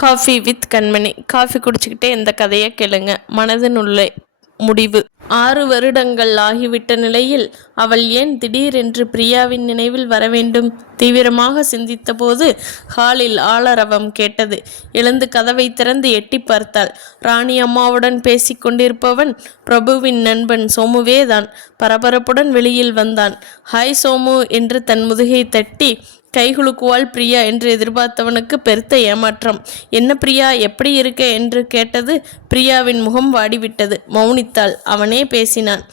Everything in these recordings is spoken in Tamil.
Coffee with Kanmani. காஃபி குடிச்சுக்கிட்டே இந்த கதையை கேளுங்க. மனதின் உள்ளே முடிவு. 6 வருடங்கள் ஆகிவிட்ட நிலையில் அவள் ஏன் திடீரென்று பிரியாவின் நினைவில் வரவேண்டும்? தீவிரமாக சிந்தித்தபோது ஹாலில் ஆளரவம் கேட்டது. எழுந்து கதவை திறந்து எட்டி பார்த்தாள். ராணி அம்மாவுடன் பேசிக்கொண்டிருப்பவன் பிரபுவின் நண்பன் சோமுவே தான். பரபரப்புடன் வெளியில் வந்தான். ஹாய் சோமு என்று தன் முதுகை தட்டி கைகுலுக்குவாள் பிரியா என்று எதிர்பார்த்தவனுக்கு பெருத்த ஏமாற்றம். என்ன பிரியா, எப்படி இருக்க என்று கேட்டது. பிரியாவின் முகம் வாடிவிட்டது. மௌனித்தாள். அவனே பேசினான்.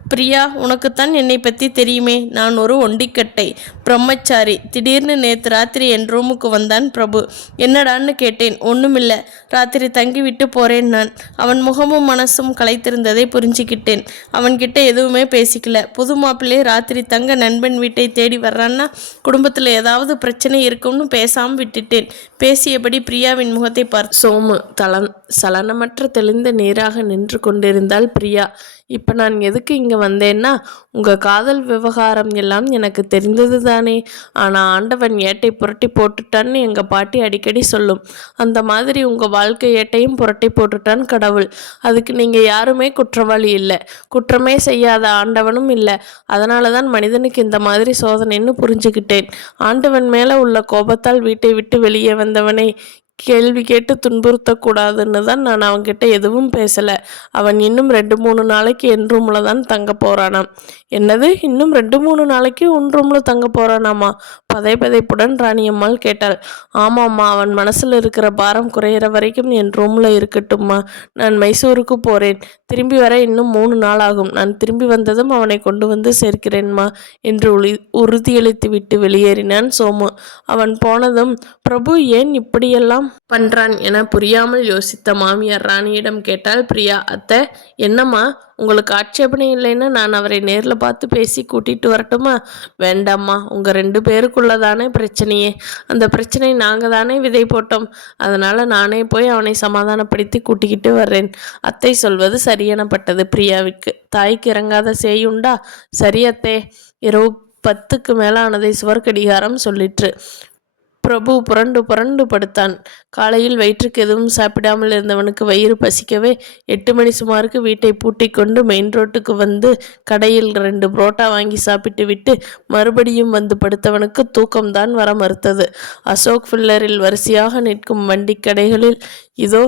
பிரியா, உனக்குத்தான் என்னை பற்றி தெரியுமே. நான் ஒரு ஒண்டிக்கட்டை பிரம்மச்சாரி. திடீர்னு நேற்று ராத்திரி என் ரூமுக்கு வந்தான் பிரபு. என்னடான்னு கேட்டேன். ஒன்றுமில்லை, ராத்திரி தங்கிவிட்டு போகிறேன் நான். அவன் முகமும் மனசும் களைத்திருந்ததை புரிஞ்சுக்கிட்டேன். அவன்கிட்ட எதுவுமே பேசிக்கல. புது மாப்பிள்ளை ராத்திரி தங்க நண்பன் வீட்டை தேடி வர்றான்னா குடும்பத்தில் ஏதாவது பிரச்சனை இருக்கும்னு பேசாமல் விட்டுட்டேன். பேசியபடி பிரியாவின் முகத்தை பார்த்து சோமு சலனமற்ற தெளிந்த நீராக நின்று கொண்டிருந்தாள் பிரியா. இப்போ நான் எதுக்கு இங்கே வந்தேன்னா, உங்கள் காதல் விவகாரம் எல்லாம் எனக்கு தெரிந்தது தானே. ஆனால் ஆண்டவன் ஏட்டை புரட்டி போட்டுட்டான்னு எங்கள் பாட்டி அடிக்கடி சொல்லும். அந்த மாதிரி உங்கள் வாழ்க்கை ஏட்டையும் புரட்டி போட்டுட்டான் கடவுள். அதுக்கு நீங்கள் யாருமே குற்றவாளி இல்லை. குற்றமே செய்யாத ஆண்டவனும் இல்லை. அதனால தான் மனிதனுக்கு இந்த மாதிரி சோதனைன்னு புரிஞ்சுக்கிட்டேன். ஆண்டவன் மேலே உள்ள கோபத்தால் வீட்டை விட்டு வெளியே வந்தவனை கேள்வி கேட்டு துன்புறுத்தக்கூடாதுன்னு தான் நான் அவன்கிட்ட எதுவும் பேசலை. அவன் இன்னும் 2-3 நாளைக்கு என் ரூமில் தான் தங்க போகிறானாம். என்னது, இன்னும் 2-3 நாளைக்கு உன் ரூமில் தங்க போகிறானாமா? பதைப்புடன் ராணியம்மாள் கேட்டாள். ஆமாம்மா, அவன் மனசில் இருக்கிற பாரம் குறையிற வரைக்கும் என் ரூமில் இருக்கட்டும்மா. நான் மைசூருக்கு போகிறேன். திரும்பி வர இன்னும் 3 நாள் ஆகும். நான் திரும்பி வந்ததும் அவனை கொண்டு வந்து சேர்க்கிறேன்மா என்று உறுதியளித்து விட்டு வெளியேறினான் சோமு. அவன் போனதும் பிரபு ஏன் இப்படியெல்லாம் பண்றான் என புரியாமல் யோசித்த மாமியார் ராணியிடம் கேட்டாள் பிரியா. அத்தை, என்னம்மா, உங்களுக்கு ஆட்சேபனை இல்லைன்னா நான் அவரை நேரில் பார்த்து பேசி கூட்டிகிட்டு வரட்டுமா? வேண்டாம்மா, உங்கள் 2 பேருக்குள்ளதானே பிரச்சனையே. அந்த பிரச்சனை நாங்கள் தானே விதை போட்டோம். அதனால் நானே போய் அவனை சமாதானப்படுத்தி கூட்டிக்கிட்டு வர்றேன். அத்தை சொல்வது சரியானப்பட்டது பிரியாவிற்கு. தாய்க்கு இறங்காத சேயுண்டா? சரி அத்தே. இரவு 10க்கு மேலானதை சுவர்க்கடிகாரம் சொல்லிற்று. பிரபு புரண்டு படுத்தான். காலையில் வயிற்றுக்கு எதுவும் சாப்பிடாமல் இருந்தவனுக்கு வயிறு பசிக்கவே 8 மணி சுமாருக்கு வீட்டை பூட்டி கொண்டு மெயின் ரோட்டுக்கு வந்து கடையில் 2 புரோட்டா வாங்கி சாப்பிட்டு விட்டு மறுபடியும் வந்து படுத்தவனுக்கு தூக்கம்தான் வர மறுத்தது. அசோக் ஃபில்லரில் வரிசையாக நிற்கும் வண்டி கடைகளில் இதோ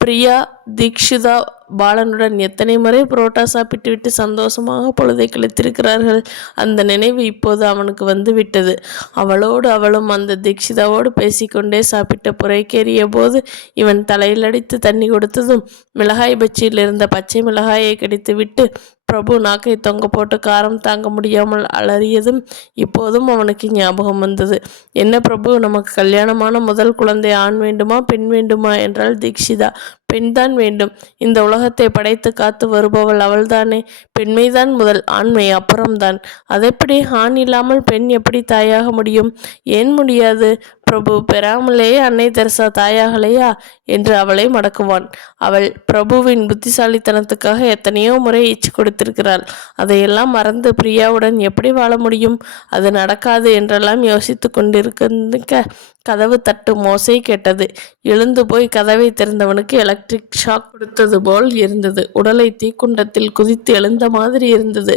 பிரியா, தீக்ஷிதா, பாலனுடன் எத்தனை முறை புரோட்டா சாப்பிட்டு விட்டு சந்தோஷமாக பொழுதை கழித்திருக்கிறார்கள். அந்த நினைவு இப்போது அவனுக்கு வந்து விட்டது. அவளும் அந்த தீக்ஷிதாவோடு பேசிக்கொண்டே சாப்பிட்ட புரைக்கேறிய போது இவன் தலையில் அடித்து தண்ணி கொடுத்ததும் மிளகாய் பச்சியில் இருந்த பச்சை மிளகாயை கடித்து விட்டு பிரபு நாக்கை தொங்க போட்டு காரம் தாங்க முடியாமல் அலறியதும் இப்போதும் அவனுக்கு ஞாபகம் வந்தது. என்ன பிரபு, நமக்கு கல்யாணமான முதல் குழந்தை ஆண் வேண்டுமா பெண் வேண்டுமா என்றால் தீக்ஷிதா. பெண்தான் வேண்டும். இந்த உலகத்தை படைத்து காத்து வருபவள் அவள்தானே. பெண்மைதான் முதல், ஆண்மை அப்புறம்தான். அதெப்படி? ஆண் இல்லாமல் பெண் எப்படி தாயாக முடியும்? ஏன் முடியாது பிரபு? பெறாமலேயே அன்னை தெரசா தாயாகலையா என்று அவளை மடக்குவான். அவள் பிரபுவின் புத்திசாலித்தனத்துக்காக எத்தனையோ முறை எச்சு கொடுத்திருக்கிறாள். அதையெல்லாம் மறந்து பிரியாவுடன் எப்படி வாழ முடியும்? அது நடக்காது என்றெல்லாம் யோசித்து கொண்டிருக்க கதவு தட்டும் ஓசை கேட்டது. எழுந்து போய் கதவை திறந்தவனுக்கு எலக்ட்ரிக் ஷாக் கொடுத்தது போல் இருந்தது. உடலை தீக்குண்டத்தில் குதித்து எழுந்த மாதிரி இருந்தது.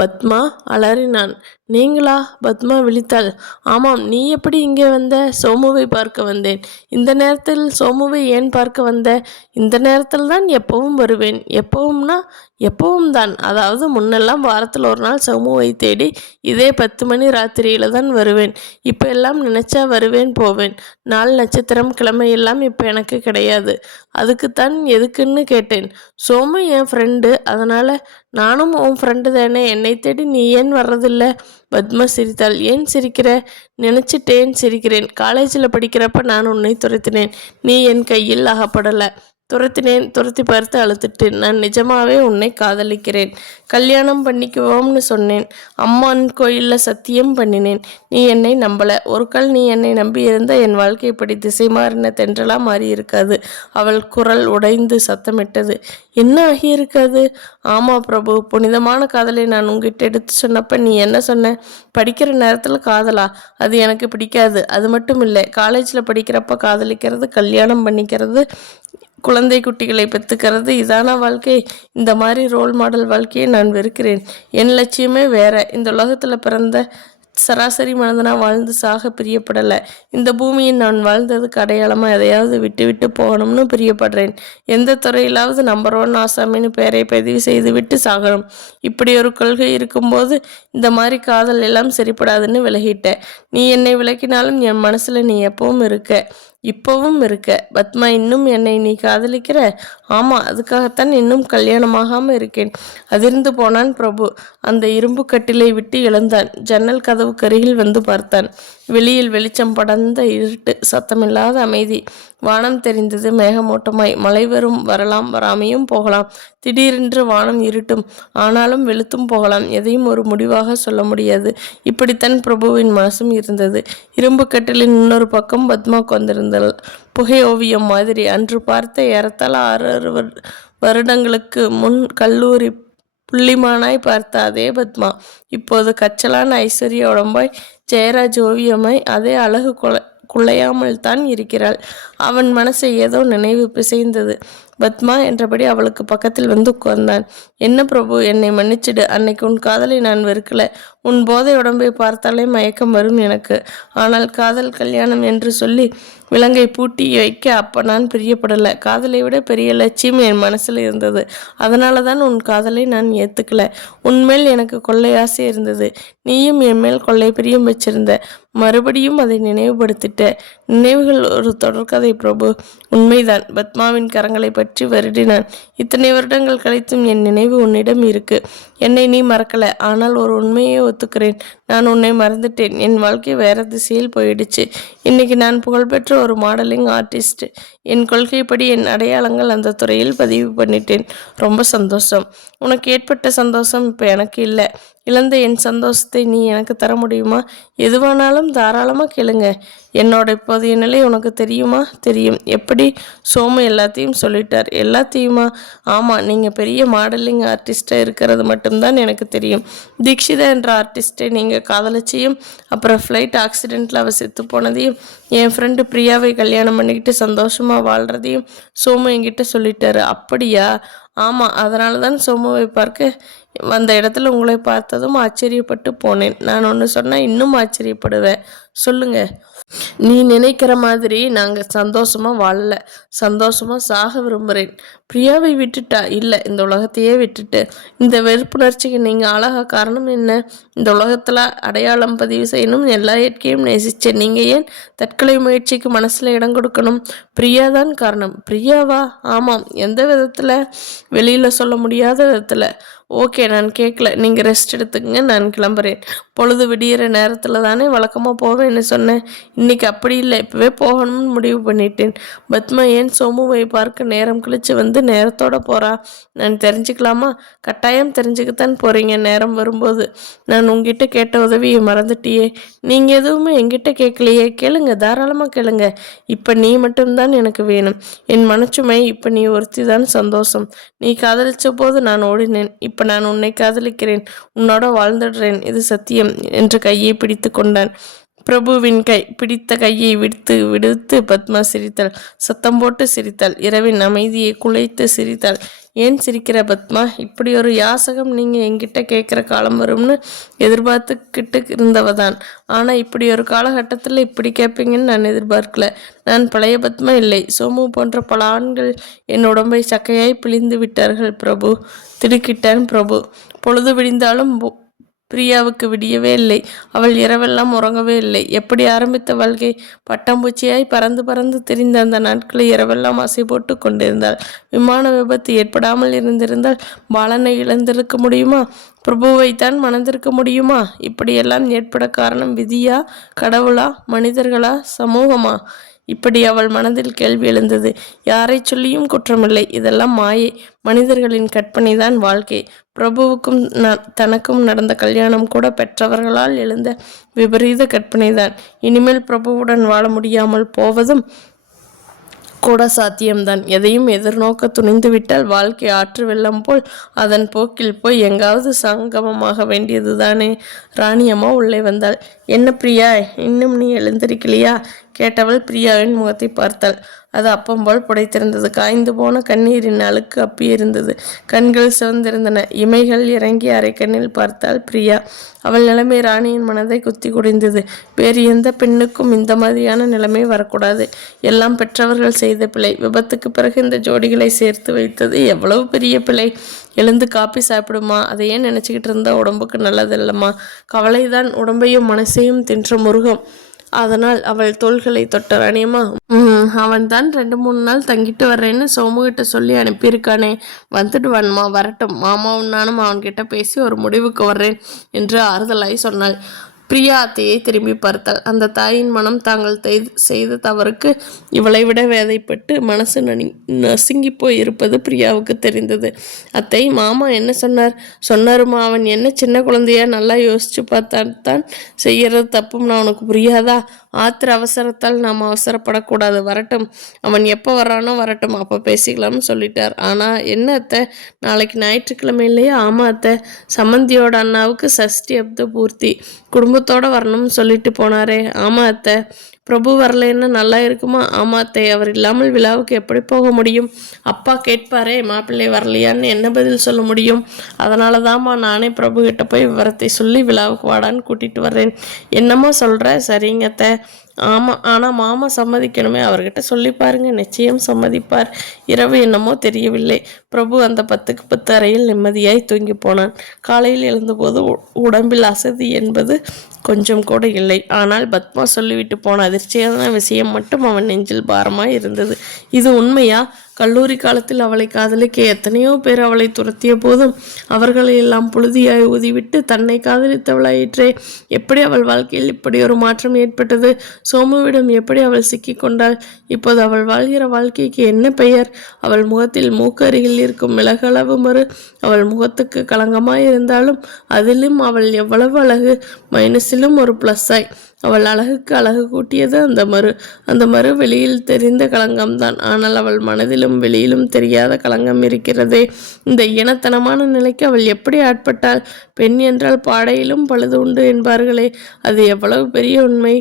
பத்மா, அலறினான். நீங்களா? பத்மா விழித்தாள். ஆமாம், நீ எப்படி இங்கே வந்த? சோமுவை பார்க்க வந்தேன். இந்த நேரத்தில் சோமுவை ஏன் பார்க்க வந்த? இந்த நேரத்தில் தான் எப்பவும் வருவேன். எப்பவும்னா எப்பவும் தான். அதாவது முன்னெல்லாம் வாரத்தில் ஒரு நாள் சோமுவை தேடி இதே 10 மணி ராத்திரியில தான் வருவேன். இப்போ எல்லாம் நினைச்சா வருவேன் போவேன். நாள் நட்சத்திரம் கிழமையெல்லாம் இப்போ எனக்கு கிடையாது. அதுக்குத்தான் எதுக்குன்னு கேட்டேன். சோமு என் ஃப்ரெண்டு, அதனால் நானும் உன் ஃப்ரெண்டு தானே. என்னை தேடி நீ ஏன் வர்றதில்லை? பத்மா சிரித்தாள். ஏன் சிரிக்கிற? நினச்சிட்டேன் சிரிக்கிறேன். காலேஜில் படிக்கிறப்ப நான் உன்னை துரத்தினேன். நீ என் கையில் அகப்படலை. துரத்தி பார்த்து அழுத்துட்டேன். நான் நிஜமாவே உன்னை காதலிக்கிறேன். கல்யாணம் பண்ணிக்குவோம்னு சொன்னேன். அம்மான் கோயிலில் சத்தியம் பண்ணினேன். நீ என்னை நம்பல. ஒரு கால் நீ என்னை நம்பி இருந்தா என் வாழ்க்கை இப்படி திசை மாறின தென்றலா மாறி இருக்காது. அவள் குரல் உடைந்து சத்தமிட்டது. என்ன ஆகியிருக்காது? ஆமா பிரபு, புனிதமான காதலை நான் உங்ககிட்ட எடுத்து சொன்னப்ப நீ என்ன சொன்ன? படிக்கிற நேரத்தில் காதலா? அது எனக்கு பிடிக்காது. அது மட்டும் இல்லை, காலேஜில் படிக்கிறப்ப காதலிக்கிறது, கல்யாணம் பண்ணிக்கிறது, குழந்தை குட்டிகளை பெற்றுக்கிறது, இதான வாழ்க்கை? இந்த மாதிரி ரோல் மாடல் வாழ்க்கையை நான் வெறுக்கிறேன். என் லட்சியமே வேற. இந்த உலகத்தில் பிறந்த சராசரி மனிதனாக வாழ்ந்து சாக பிரியப்படலை. இந்த பூமியில் நான் வாழ்ந்ததுக்கு அடையாளமாக எதையாவது விட்டு விட்டு போகணும்னு பிரியப்படுறேன். எந்த துறையிலாவது நம்பர் 1 ஆசாமின்னு பேரை பதிவு செய்து விட்டு சாகணும். இப்படி ஒரு கொள்கை இருக்கும்போது இந்த மாதிரி காதல் எல்லாம் சரிப்படாதுன்னு விலகிட்டேன். நீ என்னை விலக்கினாலும் என் மனசில் நீ எப்பவும் இருக்க, இப்பவும் இருக்க. பத்மா, இன்னும் என்னை நீ காதலிக்கிற? ஆமாம், அதுக்காகத்தான் இன்னும் கல்யாணமாகாமல் இருக்கேன். அதிர்ந்து போனான் பிரபு. அந்த இரும்பு கட்டிலை விட்டு எழுந்தான். ஜன்னல் கதவு கருகில் வந்து பார்த்தான். வெளியில் வெளிச்சம் படர்ந்த இருட்டு, சத்தமில்லாத அமைதி. வானம் தெரிந்தது மேகமூட்டமாய். மழை வரலாம், வராமையும் போகலாம். திடீரென்று வானம் இருட்டும், ஆனாலும் வெளுத்தும் போகலாம். எதையும் ஒரு முடிவாக சொல்ல முடியாது. இப்படித்தான் பிரபுவின் மனசும் இருந்தது. இரும்பு கட்டிலின் இன்னொரு பக்கம் பத்மா கொண்டிருந்தாள், புகை ஓவியம் மாதிரி. அன்று பார்த்த ஏறத்தாழ 6 வருடங்களுக்கு முன் கல்லூரி புள்ளிமானாய் பார்த்த அதே பத்மா இப்போது கச்சலான ஐஸ்வர்ய உடம்பாய், ஜெயராஜ் ஓவியமாய் அதே அழகு குலையாமல் தான் இருக்கிறாள். அவன் மனசை ஏதோ நினைவு பிசைந்தது. பத்மா என்றபடி அவளுக்கு பக்கத்தில் வந்து உட்கார்ந்தான். என்ன பிரபு, என்னை மன்னிச்சிடு. அன்னைக்கு உன் காதலை நான் வெறுக்கல. உன் போதை உடம்பை பார்த்தாலே மயக்கம் வரும் எனக்கு. ஆனால் காதல் கல்யாணம் என்று சொல்லி விலங்கை பூட்டி வைக்க அப்ப நான் பிரியப்படலை. காதலை விட பெரிய லட்சியம் என் மனசில் இருந்தது. அதனால தான் உன் காதலை நான் ஏற்றுக்கல. உன்மேல் எனக்கு கொள்ளை ஆசை இருந்தது. நீயும் என் மேல் கொள்ளை பிரியம் வச்சிருந்த. மறுபடியும் அதை நினைவுபடுத்திட்ட. நினைவுகள் ஒரு தொடர்கதை பிரபு. உண்மைதான். பத்மாவின் கரங்களை பற்றி வருடினான். இத்தனை வருடங்கள் கழித்தும் என் நினைவு உன்னிடம் இருக்கு. என்னை நீ மறக்கல. ஆனால் ஒரு உண்மையை ஒத்துக்கிறேன். நான் உன்னை மறந்துட்டேன். என் வாழ்க்கை வேற திசையில் போயிடுச்சு. இன்னைக்கு நான் புகழ்பெற்ற ஒரு மாடலிங் ஆர்டிஸ்ட். என் கொள்கைப்படி என் அடையாளங்கள் அந்த துறையில் பதிவு பண்ணிட்டேன். ரொம்ப சந்தோஷம். உனக்கு ஏற்பட்ட சந்தோஷம் இப்போ எனக்கு இல்லை. இழந்த என் சந்தோஷத்தை நீ எனக்கு தர முடியுமா? எதுவானாலும் தாராளமாக கேளுங்க. என்னோட இப்போதைய நிலை உனக்கு தெரியுமா? தெரியும். எப்படி? சோமு எல்லாத்தையும் சொல்லிட்டார். எல்லாத்தையுமா? ஆமாம், நீங்கள் பெரிய மாடலிங் ஆர்டிஸ்டாக இருக்கிறது மட்டும்தான் எனக்கு தெரியும். தீக்ஷிதா என்ற ஆர்டிஸ்ட்டை நீங்கள் காதலிச்சியும், அப்புறம் ஃப்ளைட் ஆக்சிடெண்ட்டில் அவள் செத்து போனதையும், என் ஃப்ரெண்டு பிரியாவை கல்யாணம் பண்ணிக்கிட்டு சந்தோஷமாக வாழ்கிறதையும் சோமு என்கிட்ட சொல்லிட்டாரு. அப்படியா? ஆமாம், அதனால தான் சோமுவை பார்க்க வந்த இடத்துல உங்களை பார்த்ததும் ஆச்சரியப்பட்டு போனேன். நான் ஒன்று சொன்னால் இன்னும் ஆச்சரியப்படுவேன். சொல்லுங்க. நீ நினைக்கிற மாதிரி நாங்கள் சந்தோஷமாக வாழலை. சந்தோஷமாக சாக விரும்புகிறேன். பிரியாவை விட்டுட்டா? இல்லை, இந்த உலகத்தையே விட்டுட்டு. இந்த வெறுப்புணர்ச்சிக்கு நீங்கள் அழகா காரணம் என்ன? இந்த உலகத்தில் அடையாளம் பதிவு செய்யணும், எல்லா இயற்கையும் நேசிச்சேன். நீங்கள் ஏன் தற்கொலை முயற்சிக்கு மனசில் இடம் கொடுக்கணும்? பிரியா தான் காரணம். பிரியாவா? ஆமாம். எந்த விதத்தில்? வெளியில் சொல்ல முடியாத விதத்தில். ஓகே, நான் கேட்கல. நீங்கள் ரெஸ்ட் எடுத்துக்கங்க, நான் கிளம்புறேன். பொழுது விடியிற நேரத்தில் தானே வழக்கமாக போவேன்னு சொன்னேன். இன்னைக்கு அப்படி இல்லை, இப்போவே போகணும்னு முடிவு பண்ணிட்டேன். பத்மா ஏன் சோமுவை பார்க்க நேரம் கழித்து வந்து நேரத்தோட போகிறா? நான் தெரிஞ்சுக்கலாமா? கட்டாயம் தெரிஞ்சுக்கத்தான் போகிறீங்க நேரம் வரும்போது. நான் உங்ககிட்ட கேட்ட உதவியை மறந்துட்டியே. நீங்கள் எதுவுமே என்கிட்ட கேட்கலையே. கேளுங்க, தாராளமாக கேளுங்க. இப்போ நீ மட்டும்தான் எனக்கு வேணும். என் மனச்சுமை இப்போ நீ ஒருத்தி தான் சந்தோஷம். நீ காதலிச்ச போது நான் ஓடினேன். இப்போ நான் உன்னை காதலிக்கிறேன். உன்னோட வாழ்ந்துடுறேன். இது சத்தியம் என்று கையை பிடித்து கொண்டான். பிரபுவின் பிடித்த கையை விடுத்து பத்மா சிரித்தாள். சத்தம் போட்டு சிரித்தாள். இரவின் அமைதியை குலைத்து சிரித்தாள். ஏன் சிரிக்கிற பத்மா? இப்படி ஒரு யாசகம் நீங்கள் என்கிட்ட கேட்குற காலம் வரும்னு எதிர்பார்த்துக்கிட்டு இருந்தவதான். ஆனால் இப்படி ஒரு காலகட்டத்தில் இப்படி கேட்பீங்கன்னு நான் எதிர்பார்க்கல. நான் பழைய பத்மா இல்லை. சோமு போன்ற பல ஆண்கள் என் உடம்பை சக்கையாய் பிழிந்து விட்டார்கள் பிரபு. திடுக்கிட்டான் பிரபு. பொழுது விடிந்தாலும் பிரியாவுக்கு விடியவே இல்லை. அவள் இரவெல்லாம் உறங்கவே இல்லை. எப்படி ஆரம்பித்த வாழ்க்கை? பட்டாம்பூச்சியாய் பறந்து பறந்து திரிந்த அந்த நாட்களை இரவெல்லாம் அசை போட்டு கொண்டிருந்தாள். விமான விபத்து ஏற்படாமல் இருந்திருந்தால் பாலனை இழந்திருக்க முடியுமா? பிரபுவைத்தான் மணந்திருக்க முடியுமா? இப்படியெல்லாம் ஏற்பட காரணம் விதியா, கடவுளா, மனிதர்களா, சமூகமா? இப்படி அவள் மனதில் கேள்வி எழுந்தது. யாரை சொல்லியும் குற்றமில்லை, இதெல்லாம் மாயை, மனிதர்களின் கற்பனைதான் வாழ்க்கை. பிரபுவுக்கும் தனக்கும் நடந்த கல்யாணம் கூட பெற்றவர்களால் எழுந்த விபரீத கற்பனைதான். இனிமேல் பிரபுவுடன் வாழ முடியாமல் போவதும் கூட சாத்தியம்தான். எதையும் எதிர்நோக்க துணிந்துவிட்டால் வாழ்க்கை ஆற்று வெள்ளம் போல் அதன் போக்கில் போய் எங்காவது சங்கமமாக வேண்டியதுதானே. ராணியம்மா உள்ளே வந்தாள். என்ன பிரியா, இன்னும் நீ எழுந்திருக்கலையா கேட்டவள் பிரியாவின் முகத்தை பார்த்தாள். அது அப்பம் போல் புடைத்திருந்தது. காய்ந்து போன கண்ணீரின் அழுக்கு அப்பியிருந்தது. கண்கள் சிவந்திருந்தன. இமைகள் இறங்கி அரை கண்ணில் பார்த்தாள் பிரியா. அவள் நிலைமை ராணியின் மனதை குத்தி குடைந்தது. வேறு எந்த பெண்ணுக்கும் இந்த மாதிரியான நிலைமை வரக்கூடாது. எல்லாம் பெற்றவர்கள் செய்த பிழை. விபத்துக்கு பிறகு இந்த ஜோடிகளை சேர்த்து வைத்தது எவ்வளவு பெரிய பிழை. எழுந்து காப்பி சாப்பிடுமா, அதையே நினச்சிக்கிட்டு இருந்தா உடம்புக்கு நல்லதில்லம்மா. கவலைதான் உடம்பையும் மனசையும் தின்ற முருகம். அதனால் அவள் தோள்களை தொட்ட ராணியம்மா, அவன் தான் 2-3 நாள் தங்கிட்டு வர்றேன்னு சோமுகிட்ட சொல்லி அனுப்பியிருக்கானே, வந்துட்டு வான்மா, வரட்டும், மாமாவும் நானும் அவன்கிட்ட பேசி ஒரு முடிவுக்கு வர்றேன் என்று ஆறுதலாய் சொன்னாள். பிரியா அத்தையை திரும்பி பார்த்தாள். அந்த தாயின் மனம் தாங்கள் செய்த தவறுக்கு இவளை விட வேதைப்பட்டு மனசு நசுங்கி போய் இருப்பது பிரியாவுக்கு தெரிந்தது. அத்தை, மாமா என்ன சொன்னாருமா? அவன் என்ன சின்ன குழந்தையா? நல்லா யோசிச்சு பார்த்தான் செய்யறது தப்பும் நான் உனக்கு புரியாதா? ஆத்திர அவசரத்தால் நாம் அவசரப்படக்கூடாது. வரட்டும், அவன் எப்போ வர்றானோ வரட்டும், அப்போ பேசிக்கலாம்னு சொல்லிட்டார். ஆனால் என்ன அத்தை, நாளைக்கு ஞாயிற்றுக்கிழமை இல்லையா? ஆமாம் அத்தை, சம்மந்தியோட அண்ணாவுக்கு சஷ்டி அப்த பூர்த்தி, குடும்பத்தோடு வரணும்னு சொல்லிட்டு போனாரே. ஆமாம் அத்தை. பிரபு வரலன்னா நல்லா இருக்குமா? ஆமாத்தை, அவர் இல்லாமல் விழாவுக்கு எப்படி போக முடியும்? அப்பா கேட்பாரே, மாப்பிள்ளை வரலையான்னு என்ன பதில் சொல்ல முடியும்? அதனால தான்மா நானே பிரபு கிட்ட போய் விவரத்தை சொல்லி விழாவுக்கு வாடான்னு கூட்டிகிட்டு வர்றேன். என்னமோ சொல்கிற? சரிங்கத்தை. ஆமாம், ஆனால் மாமா சம்மதிக்கணுமே, அவர்கிட்ட சொல்லி பாருங்க, நிச்சயம் சம்மதிப்பார். இரவு என்னமோ தெரியவில்லை. பிரபு அந்த 10க்கு 10 அறையில் நிம்மதியாய் தூங்கி போனான். காலையில் எழுந்தபோது உடம்பில் அசதி என்பது கொஞ்சம் கூட இல்லை. ஆனால் பத்மா சொல்லிவிட்டு போன அதிர்ச்சியான விஷயம் மட்டும் அவன் நெஞ்சில் பாரமாய் இருந்தது. இது உண்மையா? கல்லூரி காலத்தில் அவளை காதலிக்க எத்தனையோ பேர் அவளை துரத்திய போதும் அவர்களை எல்லாம் புழுதியாய் ஊதிவிட்டு தன்னை காதலித்தவளாயிற்றே. எப்படி அவள் வாழ்க்கையில் இப்படி ஒரு மாற்றம் ஏற்பட்டது? சோமுவிடம் எப்படி அவள் சிக்கிக்கொண்டாள்? இப்போது அவள் வாழ்கிற வாழ்க்கைக்கு என்ன பெயர்? அவள் முகத்தில் மூக்கு அருகில் இருக்கும் மிளகளவு மறு அவள் முகத்துக்கு களங்கமாய் இருந்தாலும் அதிலும் அவள் எவ்வளவு அழகு! மைனஸிலும் ஒரு ப்ளஸ்ஸாய் அவள் அழகுக்கு அழகு கூட்டியது அந்த மறு வெளியில் தெரிந்த களங்கம்தான். ஆனால் அவள் மனதிலும் வெளியிலும் தெரியாத களங்கம் இருக்கிறதே. இந்த ஈனத்தனமான நிலைக்கு அவள் எப்படி ஆட்பட்டாள்? பெண் என்றால் பாடையிலும் பழுது உண்டு என்பார்களே, அது எவ்வளவு பெரிய உண்மை!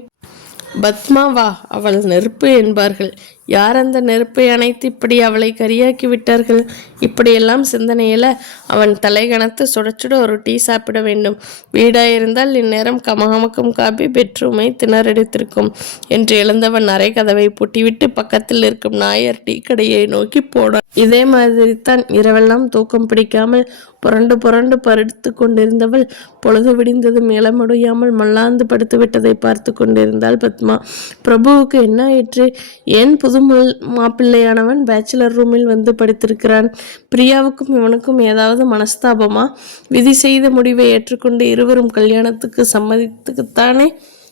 பத்மாவா? அவள் நெருப்பு என்பார்கள். யார் அந்த நெருப்பை அணைத்து இப்படி அவளை கரியாக்கி விட்டார்கள்? இப்படியெல்லாம் சிந்தனையில் அவன் தலை கனத்து சுட சுட ஒரு டீ சாப்பிட வேண்டும். வீடாயிருந்தால் இந்நேரம் கமகமக்கும் காப்பி பெட்ரூமை திணறடித்திருக்கும் என்று எழுந்தவன் அறை கதவை பூட்டிவிட்டு பக்கத்தில் இருக்கும் நாயர் டீ கடையை நோக்கி போனான். இதே மாதிரித்தான் இரவெல்லாம் தூக்கம் பிடிக்காமல் புரண்டு புரண்டு படுத்து கொண்டிருந்தவள் பொழுது விடிந்ததும் இளமுடையாமல் மல்லாந்து படுத்து விட்டதை பார்த்து கொண்டிருந்தாள் பத்மா. பிரபுவுக்கு என்ன ஆயிற்று? ஏன் புது மாப்பிள்ளையானவன் பேச்சுலர் ரூமில் வந்து படுத்திருக்கிறான்? பிரியாவுக்கும் இவனுக்கும் ஏதாவது மனஸ்தாபமா? விதி செய்த முடிவை ஏற்றுக்கொண்டு இருவரும் கல்யாணத்துக்கு சம்மதித்துக்குத்தானே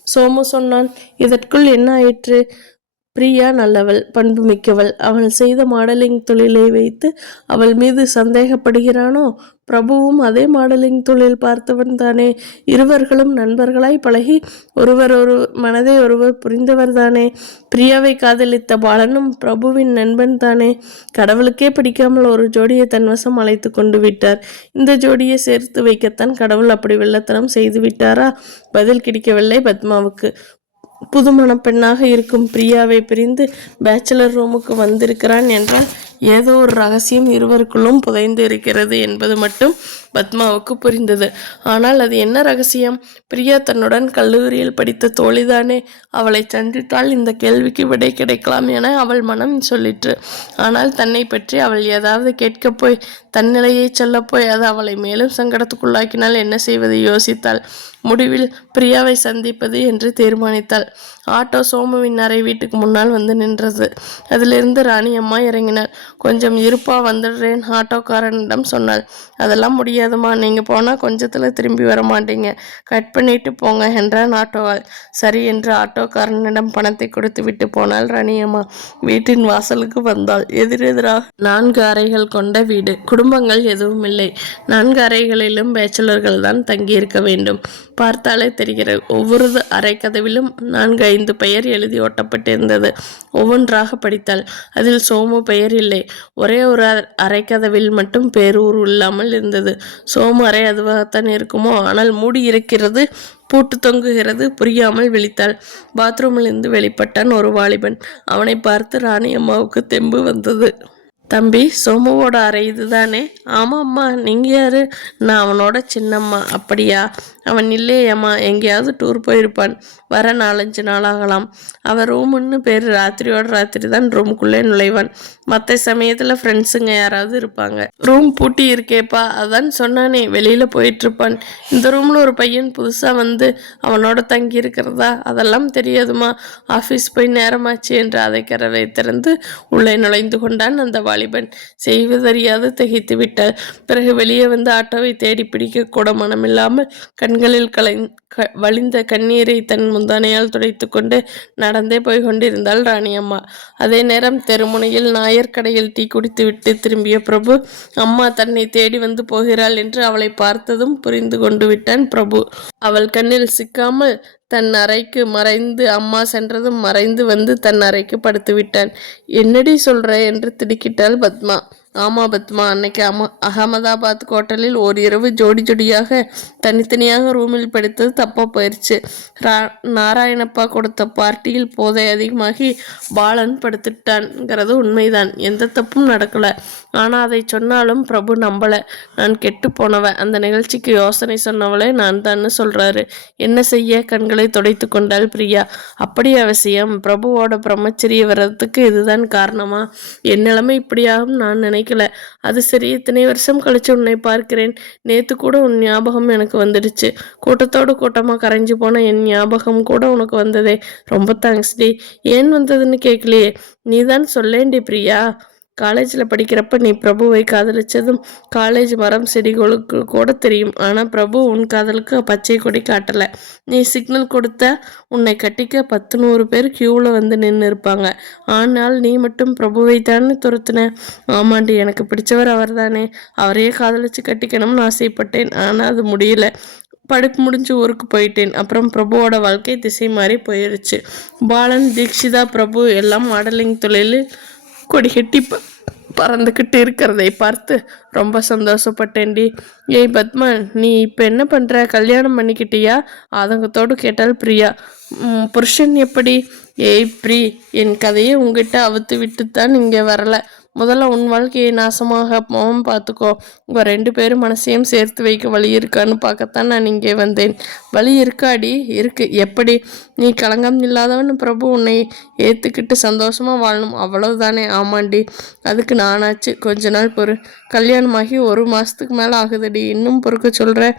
சோமு சொன்னான். இதற்குள் என்ன ஆயிற்று? பிரியா நல்லவள், பண்பு மிக்கவள். அவள் செய்த மாடலிங் தொழிலை வைத்து அவள் மீது சந்தேகப்படுகிறானோ? பிரபுவும் அதே மாடலிங் தொழில் பார்த்தவன் தானே. இருவர்களும் நண்பர்களாய் பழகி ஒருவர் மனதை ஒருவர் புரிந்தவர் தானே. பிரியாவை காதலித்த பாலனும் பிரபுவின் நண்பன் தானே. கடவுளுக்கே பிடிக்காமல் ஒரு ஜோடியை தன்வசம் அழைத்து கொண்டு விட்டார். இந்த ஜோடியை சேர்த்து வைக்கத்தான் கடவுள் அப்படி வெள்ளத்தனம் செய்து விட்டாரா? பதில் கிடைக்கவில்லை பத்மாவுக்கு. புதுமண பெண்ணாக இருக்கும் பிரியாவை பிரிந்து பேச்சுலர் ரூமுக்கு வந்திருக்கிறான் என்றால் ஏதோ ஒரு ரகசியம் இருவருக்குள்ளும் புதைந்து இருக்கிறது என்பது மட்டும் பத்மாவுக்கு புரிந்தது. ஆனால் அது என்ன ரகசியம்? பிரியா தன்னுடன் கல்லூரியில் படித்த தோழிதானே. அவளை சந்தித்தால் இந்த கேள்விக்கு விடை கிடைக்கலாம் என அவள் மனம் சொல்லிற்று. ஆனால் தன்னை பற்றி அவள் ஏதாவது கேட்கப் போய் தன் நிலையை சொல்லப்போய் அது அவளை மேலும் சங்கடத்துக்குள்ளாக்கினால் என்ன செய்வது யோசித்தாள். முடிவில் பிரியாவை சந்திப்பது என்று தீர்மானித்தாள். ஆட்டோ சோமுவின் அறை வீட்டுக்கு முன்னால் வந்து நின்றது. அதிலிருந்து ராணி அம்மா இறங்கினார். கொஞ்சம் இருப்பா, வந்துடுறேன் ஆட்டோக்காரனிடம் சொன்னாள். அதெல்லாம் முடியாதுமா, நீங்கள் போனால் கொஞ்சத்தில் திரும்பி வர மாட்டீங்க, கட் பண்ணிட்டு போங்க என்றான் ஆட்டோவால். சரி என்று ஆட்டோக்காரனிடம் பணத்தை கொடுத்து விட்டு போனாள் ராணி அம்மா. வீட்டின் வாசலுக்கு வந்தாள். எதிரெதிராக 4 அறைகள் கொண்ட வீடு. குடும்பங்கள் எதுவும் இல்லை. 4 அறைகளிலும் பேச்சுலர்கள் தான் தங்கியிருக்க வேண்டும். பார்த்தாலே தெரிகிறது. ஒவ்வொரு அறை கதவிலும் 4-5 பெயர் எழுதி ஒட்டப்பட்டிருந்தது. ஒவ்வொன்றாக படித்தாள். அதில் சோமு பெயர் இல்லை. ஒரே ஒரு அறை கதவில் மட்டும் பேரூர் இல்லாமல் இருந்தது. சோமு அறை அதுவாகத்தான் இருக்குமோ, ஆனால் மூடி இருக்கிறது, பூட்டு தொங்குகிறது. புரியாமல் விழித்தாள். பாத்ரூமில் இருந்து வெளிப்பட்டான் ஒரு வாலிபன். அவனை பார்த்து ராணி அம்மாவுக்கு தெம்பு வந்தது. தம்பி, சோமுவோட அறை இதுதானே? ஆமாம் அம்மா, நீங்கள் யாரு? நான் அவனோட சின்னம்மா. அப்படியா? அவன் இல்லையம்மா, எங்கேயாவது டூர் போயிருப்பான். வர 4-5 நாள் ஆகலாம். அவன் ரூமுன்னு பேர். ராத்திரியோட ராத்திரி தான் ரூமுக்குள்ளே நுழைவான். மற்ற சமயத்தில் ஃப்ரெண்ட்ஸுங்க யாராவது இருப்பாங்க. ரூம் பூட்டி இருக்கேப்பா, அதான் சொன்னானே, வெளியில் போயிட்டுருப்பான். இந்த ரூமில் ஒரு பையன் புதுசாக வந்து அவனோட தங்கி இருக்கிறதா? அதெல்லாம் தெரியாதுமா. ஆஃபீஸ் போய் நேரமாச்சு என்று அதை கதவை திறந்து உள்ளே நுழைந்து கொண்டான் அந்த வாலிபன். செய்வதறியாது திகைத்து விட்டார். பிறகு வெளியே வந்து ஆட்டோவை தேடி பிடிக்க கூட மனமில்லாமல் கண்களில் வழிந்த கண்ணீரை தன் முந்தானையால் துடைத்து கொண்டு நடந்தே போய் கொண்டிருந்தாள் ராணி அம்மா. அதே நேரம் தெருமுனையில் நாயர் கடையில் டீ குடித்து விட்டு திரும்பிய பிரபு அம்மா தன்னை தேடி வந்து போகிறாள் என்று அவளை பார்த்ததும் புரிந்து கொண்டு விட்டான் பிரபு. அவள் கண்ணில் சிக்காமல் தன் அறைக்கு மறைந்து, அம்மா சென்றதும் மறைந்து வந்து தன் அறைக்கு படுத்து விட்டான். என்னடி சொல்ற என்று திடுக்கிட்டாள் பத்மா. ஆமா பத்மா, அன்னைக்கு அகமதாபாத் ஹோட்டலில் ஓரிரவு ஜோடி ஜோடியாக தனித்தனியாக ரூமில் படித்தது தப்பா போயிடுச்சு. நாராயணப்பா கொடுத்த பார்ட்டியில் போதை அதிகமாகி பாலன் படுத்துட்டான்ங்கிறது உண்மைதான். எந்த தப்பும் நடக்கல. ஆனால் அதை சொன்னாலும் பிரபு நம்பலை. நான் கெட்டு போனவன். அந்த நிகழ்ச்சிக்கு யோசனை சொன்னவளே நான் தான் சொல்றாரு. என்ன செய்ய? கண்களை துடைத்து கொண்டாள் பிரியா. அப்படி அவசியம்? பிரபுவோட பிரம்மச்சரிய விரதத்துக்கு இதுதான் காரணமா? என் நிலைமை இப்படியாகும் நான் நினைக்கல. அது சரி, இத்தனை வருஷம் கழிச்சு உன்னை பார்க்கிறேன். நேத்து கூட உன் ஞாபகம் எனக்கு வந்துடுச்சு. கூட்டத்தோடு கூட்டமாக கரைஞ்சு போன என் ஞாபகம் கூட உனக்கு வந்ததே. ரொம்ப தேங்க்ஸ் டி. ஏன் வந்ததுன்னு கேட்கலையே, நீ தான் சொல்லேண்டி பிரியா. காலேஜில் படிக்கிறப்ப நீ பிரபுவை காதலிச்சதும் காலேஜ் மரம் செடிகளுக்கு கூட தெரியும். ஆனால் பிரபு உன் காதலுக்கு பச்சை கொடி காட்டலை. நீ சிக்னல் கொடுத்த உன்னை கட்டிக்க 10-100 பேர் கியூவில் வந்து நின்று இருப்பாங்க. ஆனால் நீ மட்டும் பிரபுவை தானே துரத்துன. ஆமாண்டி, எனக்கு பிடிச்சவர் அவர் தானே. அவரையே காதலிச்சு கட்டிக்கணும்னு ஆசைப்பட்டேன். ஆனால் அது முடியல. படிப்பு முடிஞ்சு ஊருக்கு போயிட்டேன். அப்புறம் பிரபுவோட வாழ்க்கை திசை மாறி போயிருச்சு. பாலன், தீக்ஷிதா, பிரபு எல்லாம் மாடலிங் தொழிலில் கொடிகட்டி பறந்துக்கிட்டு இருக்கிறதை பார்த்து ரொம்ப சந்தோஷப்பட்டேன்டி. ஏய் பத்மா, நீ இப்போ என்ன பண்ணுற? கல்யாணம் பண்ணிக்கிட்டியா? ஆதங்கத்தோடு கேட்டால் பிரியா. புருஷன் எப்படி? ஏய் பிரி, என் கதையை உங்ககிட்ட அவுத்து விட்டுத்தான் இங்கே வரல. முதல்ல உன் வாழ்க்கையை நாசமாக போகாம பார்த்துக்கோ. உங்கள் 2 பேரும் மனசையும் சேர்த்து வைக்க வழி இருக்கான்னு பார்க்கத்தான் நான் இங்கே வந்தேன். வழி இருக்காடி? இருக்கு. எப்படி? நீ களங்கம் இல்லாதவன். பிரபு உன்னை ஏற்றுக்கிட்டு சந்தோஷமாக வாழணும், அவ்வளவுதானே? ஆமாண்டி. அதுக்கு நானாச்சு. கொஞ்ச நாள் பொறு. கல்யாணமாகி 1 மாதத்துக்கு மேலே ஆகுதுடி, இன்னும் பொறுக்க சொல்கிற?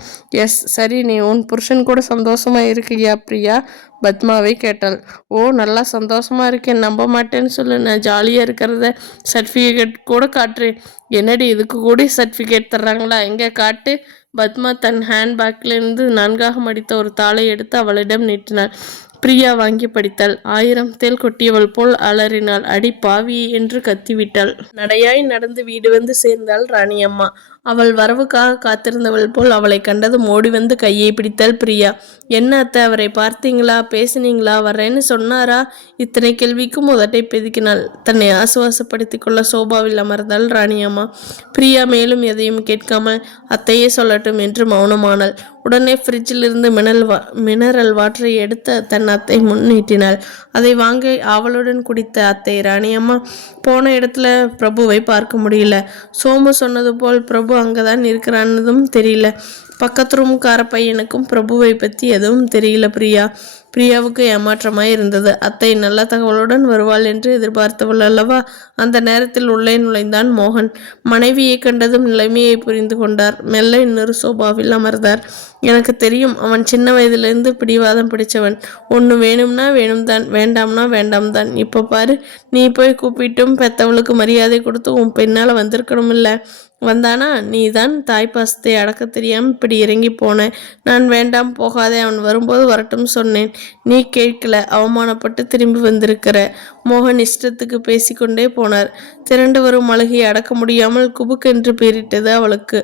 எஸ். சரி, நீ உன் புருஷன் கூட சந்தோஷமாக இருக்கியா பிரியா? பத்மாவை கேட்டாள். ஓ, நல்லா சந்தோஷமாக இருக்கேன். நம்ப மாட்டேன்னு சொல்லு. நான் ஜாலியாக இருக்கிறத சர்டிஃபிகேட் கூட காட்டுறேன். என்னடி, இதுக்கு கூட சர்டிஃபிகேட் தர்றாங்களா? எங்கே காட்டு. பத்மா தன் ஹேண்ட்பேக்லேருந்து 4ஆக மடித்த ஒரு தாளை எடுத்து அவளிடம் நீட்டினாள். பிரியா வாங்கி படித்தாள். 1000 தேள் கொட்டியவள் போல் அலறினாள். அடி பாவி என்று கத்திவிட்டாள். நடையாய் நடந்து வீடு வந்து சேர்ந்தாள் ராணி அம்மா. அவள் வரவுக்காக காத்திருந்தவள் போல் அவளை கண்டதும் ஓடி வந்து கையை பிடித்தாள் பிரியா. என்ன அத்தை, அவரை பார்த்தீங்களா? பேசினீங்களா? வர்றேன்னு சொன்னாரா? இத்தனை கேள்விக்கும் உதட்டை பெதுக்கினாள். தன்னை ஆசுவாசப்படுத்தி கொள்ள சோபாவில் அமர்ந்தாள் ராணி அம்மா. பிரியா மேலும் எதையும் கேட்காமல் அத்தையே சொல்லட்டும் என்று மௌனமானாள். உடனே ஃப்ரிட்ஜில் இருந்து மினரல் வாட்டரை எடுத்து தன் அத்தை முன் நீட்டினாள். அதை வாங்கி ஆவலுடன் குடித்த அத்தை ராணியம்மா போன இடத்துல பிரபுவை பார்க்க முடியல. சோமு சொன்னது போல் பிரபு அங்கதான் இருக்கிறான்னதும் தெரியல. பக்கத்து ரூம்கார பையனுக்கும் பிரபுவை பற்றி எதுவும் தெரியல பிரியா. பிரியாவுக்கு ஏமாற்றமாய் இருந்தது. அத்தை நல்ல தகவலுடன் வருவாள் என்று எதிர்பார்த்தவள் அல்லவா. அந்த நேரத்தில் உள்ளே நுழைந்தான் மோகன். மனைவியை கண்டதும் நிலைமையை புரிந்து கொண்டார். மெல்ல இன்னொரு சோபாவில் அமர்ந்தார். எனக்கு தெரியும், அவன் சின்ன வயதிலிருந்து பிடிவாதம் பிடிச்சவன். ஒன்று வேணும்னா வேணும்தான், வேண்டாம்னா வேண்டாம் தான். இப்போ பாரு, நீ போய் கூப்பிட்டும் பெத்தவளுக்கு மரியாதை கொடுத்து உன் பின்னால் வந்திருக்கணும் இல்லை. வந்தானா? நீ தான் தாய் பாசத்தை அடக்க தெரியாமல் இப்படி இறங்கி போன. நான் வேண்டாம் போகாதே, அவன் வரும்போது வரட்டும் சொன்னேன். நீ கேட்கல, அவமானப்பட்டு திரும்பி வந்திருக்கிற. மோகன் இஷ்டத்துக்கு பேசிக்கொண்டே போனார். திரண்டு வரும் அழுகையை அடக்க முடியாமல் குபுக்கென்று பேரிட்டது அவளுக்கு.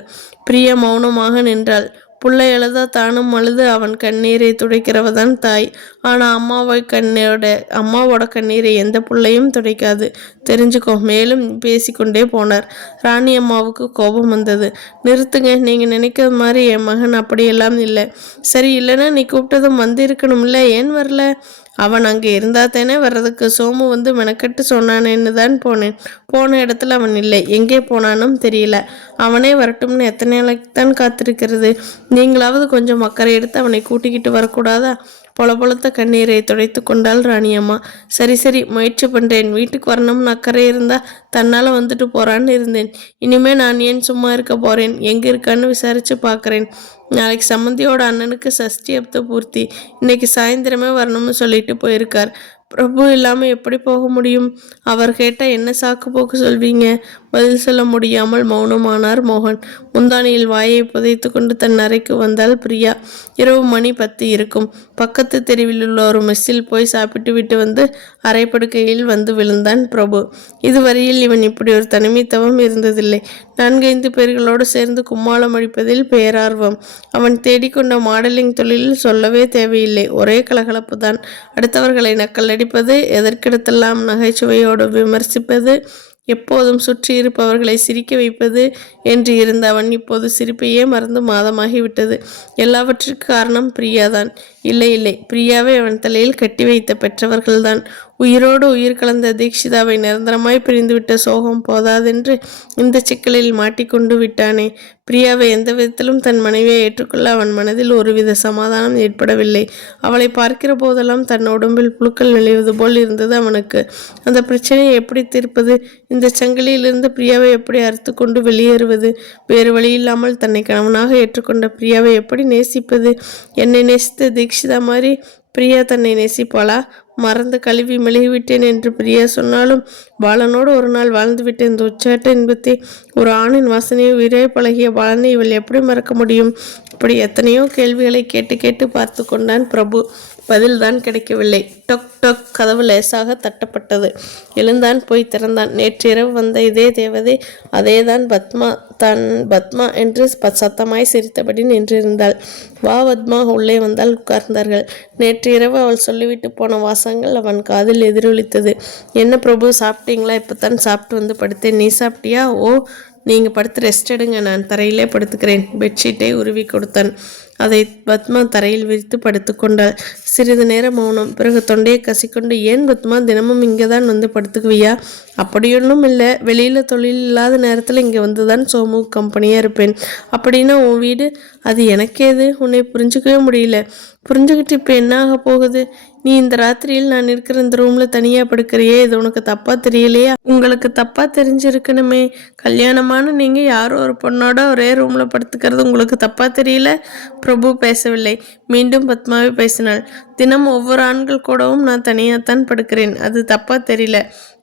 பிரியா மௌனமாக நின்றாள். புள்ளை அழுதா தானும் அழுது அவன் கண்ணீரை துடைக்கிறவதான் தாய். ஆனால் அம்மாவோட கண்ணீரை எந்த புள்ளையும் துடைக்காது, தெரிஞ்சுக்கோ. மேலும் பேசிக்கொண்டே போனார். ராணி அம்மாவுக்கு கோபம் வந்தது. நிறுத்துங்க, நீங்கள் நினைக்கிற மாதிரி என் மகன் அப்படியெல்லாம் இல்லை. சரி, இல்லைன்னா நீ கூப்பிட்டதும் வந்து இருக்கணும்ல, ஏன் வரல? அவன் அங்கே இருந்தா தானே வர்றதுக்கு. சோமு வந்து மெனக்கட்டு சொன்னானேன்னு தான் போனேன். போன இடத்துல அவன் இல்லை. எங்கே போனானும் தெரியல. அவனே வரட்டும்னு எத்தனை நாளைக்கு தான் காத்திருக்கிறது? நீங்களாவது கொஞ்சம் அக்கறை எடுத்து அவனை கூட்டிக்கிட்டு வரக்கூடாதா? பொலபொலத்த கண்ணீரை துடைத்து கொண்டாள் ராணியம்மா. சரி சரி, முயற்சி பண்ணுறேன். வீட்டுக்கு வரணும்னு அக்கறை இருந்தால் தன்னால் வந்துட்டு போகிறான்னு இருந்தேன். இனிமேல் நான் ஏன் சும்மா இருக்க போகிறேன்? எங்கே இருக்கான்னு விசாரித்து பார்க்குறேன். நாளைக்கு சம்மந்தியோட அண்ணனுக்கு சஷ்டி அப்த பூர்த்தி. இன்னைக்கு சாயந்தரமே வரணும்னு சொல்லிட்டு போயிருக்கார். பிரபு இல்லாமல் எப்படி போக முடியும்? அவர் கேட்டால் என்ன சாக்கு போக்கு சொல்வீங்க? பதில் சொல்ல முடியாமல் மௌனமானார் மோகன். முந்தானியில் வாயை புதைத்து கொண்டு தன் அறைக்கு வந்தாள் பிரியா. இரவு மணி 10 இருக்கும். பக்கத்து தெருவில் உள்ள ஒரு மெஸ்ஸில் போய் சாப்பிட்டு விட்டு வந்து அரைப்படுக்கையில் வந்து விழுந்தான் பிரபு. இதுவரையில் இவன் இப்படி ஒரு தனிமைத்தவம் இருந்ததில்லை. 4-5 பேர்களோடு சேர்ந்து கும்மாளம் அடிப்பதில் பேரார்வம். அவன் தேடிக்கொண்ட மாடலிங் தொழிலில் சொல்லவே தேவையில்லை. ஒரே கலகலப்பு தான். அடுத்தவர்களை நக்கலடிப்பது, எதற்கெடுத்தெல்லாம் நகைச்சுவையோடு விமர்சிப்பது, எப்போதும் சுற்றி இருப்பவர்களை சிரிக்க வைப்பது என்று இருந்த அவன் இப்போது சிரிப்பையே மறந்து மாதமாகிவிட்டது. எல்லாவற்றிற்கு காரணம் பிரியாதான். இல்லை இல்லை, பிரியாவை அவன் தலையில் கட்டி வைத்த பெற்றவர்கள்தான். உயிரோடு உயிர் கலந்த தீக்ஷிதாவை நிரந்தரமாய் பிரிந்துவிட்ட சோகம் போதாதென்று இந்த சிக்கலில் மாட்டிக்கொண்டு விட்டானே. பிரியாவை எந்த விதத்திலும் தன் மனைவியை ஏற்றுக்கொள்ள அவன் மனதில் ஒருவித சமாதானம் ஏற்படவில்லை. அவளை பார்க்கிற போதெல்லாம் தன் உடம்பில் புழுக்கள் நெளிவது போல் இருந்தது அவனுக்கு. அந்த பிரச்சனையை எப்படி தீர்ப்பது? இந்த சங்கிலியிலிருந்து பிரியாவை எப்படி அறுத்து கொண்டு வெளியேறுவது? வேறு வழியில்லாமல் தன்னை கணவனாக ஏற்றுக்கொண்ட பிரியாவை எப்படி நேசிப்பது? என்னை நேசித்த தீக்ஷிதா மாதிரி பிரியா தன்னை நேசிப்பாளா? மறந்து கழுவி மெழுகிவிட்டேன் என்று பிரியா சொன்னாலும் பாலனோடு ஒரு நாள் வாழ்ந்துவிட்ட இந்த உச்சாட்ட இன்பத்தை, ஒரு ஆணின் வாசனையை உயிரை பழகிய பாலனை இவள் எப்படி மறக்க முடியும்? இப்படி எத்தனையோ கேள்விகளை கேட்டு கேட்டு பார்த்து கொண்டான் பிரபு. பதில்தான் கிடைக்கவில்லை. டொக் டொக் கதவு லேசாக தட்டப்பட்டது. எழுந்தான், போய் திறந்தான். நேற்று இரவு வந்த இதே தேவதை, அதேதான் பத்மா. பத்மா என்று சத்தமாய் சிரித்தபடி நின்றிருந்தாள். வா பத்மா. உள்ளே வந்தால். உட்கார்ந்தார்கள். நேற்று இரவு அவள் சொல்லிவிட்டு போன வாசங்கள் அவன் காதில் எதிரொலித்தது. என்ன பிரபு, சாப்பிட்டீங்களா? இப்போத்தான் சாப்பிட்டு வந்து படுத்தேன். நீ சாப்பிட்டியா? ஓ, நீங்கள் படுத்து ரெஸ்ட் எடுங்க, நான் தரையிலே படுத்துக்கிறேன். பெட்ஷீட்டை உருவி கொடுத்தான். அதை பத்மா தரையில் விரித்து படுத்து கொண்டாள். சிறிது நேரம் மௌனம். பிறகு தொண்டையை கசிக்கொண்டு, ஏன் பத்மா தினமும் இங்கே தான் வந்து படுத்துக்குவியா? அப்படியொன்றும் இல்லை. வெளியில் தொழில் இல்லாத நேரத்தில் இங்கே வந்து தான் சோமு கம்பெனியாக இருப்பேன். அப்படின்னா உன் வீடு? அது எனக்கேது? உன்னை புரிஞ்சுக்கவே முடியல. புரிஞ்சுக்கிட்டு இப்போ என்ன ஆக போகுது? நீ இந்த ராத்திரியில் நான் இருக்கிற இந்த ரூமில் தனியாக படுக்கிறியே, இது உனக்கு தப்பாக தெரியலையா? உங்களுக்கு தப்பாக தெரிஞ்சிருக்கணுமே. கல்யாணமான நீங்கள் யாரோ ஒரு பொண்ணோட ஒரே ரூமில் படுத்துக்கிறது உங்களுக்கு தப்பாக தெரியல? பிரபு பேசவில்லை. மீண்டும் பத்மாவே பேசினாள். தினம் ஒவ்வொரு ஆண்கள் கூடவும் நான் தனியாகத்தான் படுக்கிறேன். அது தப்பாக தெரியல.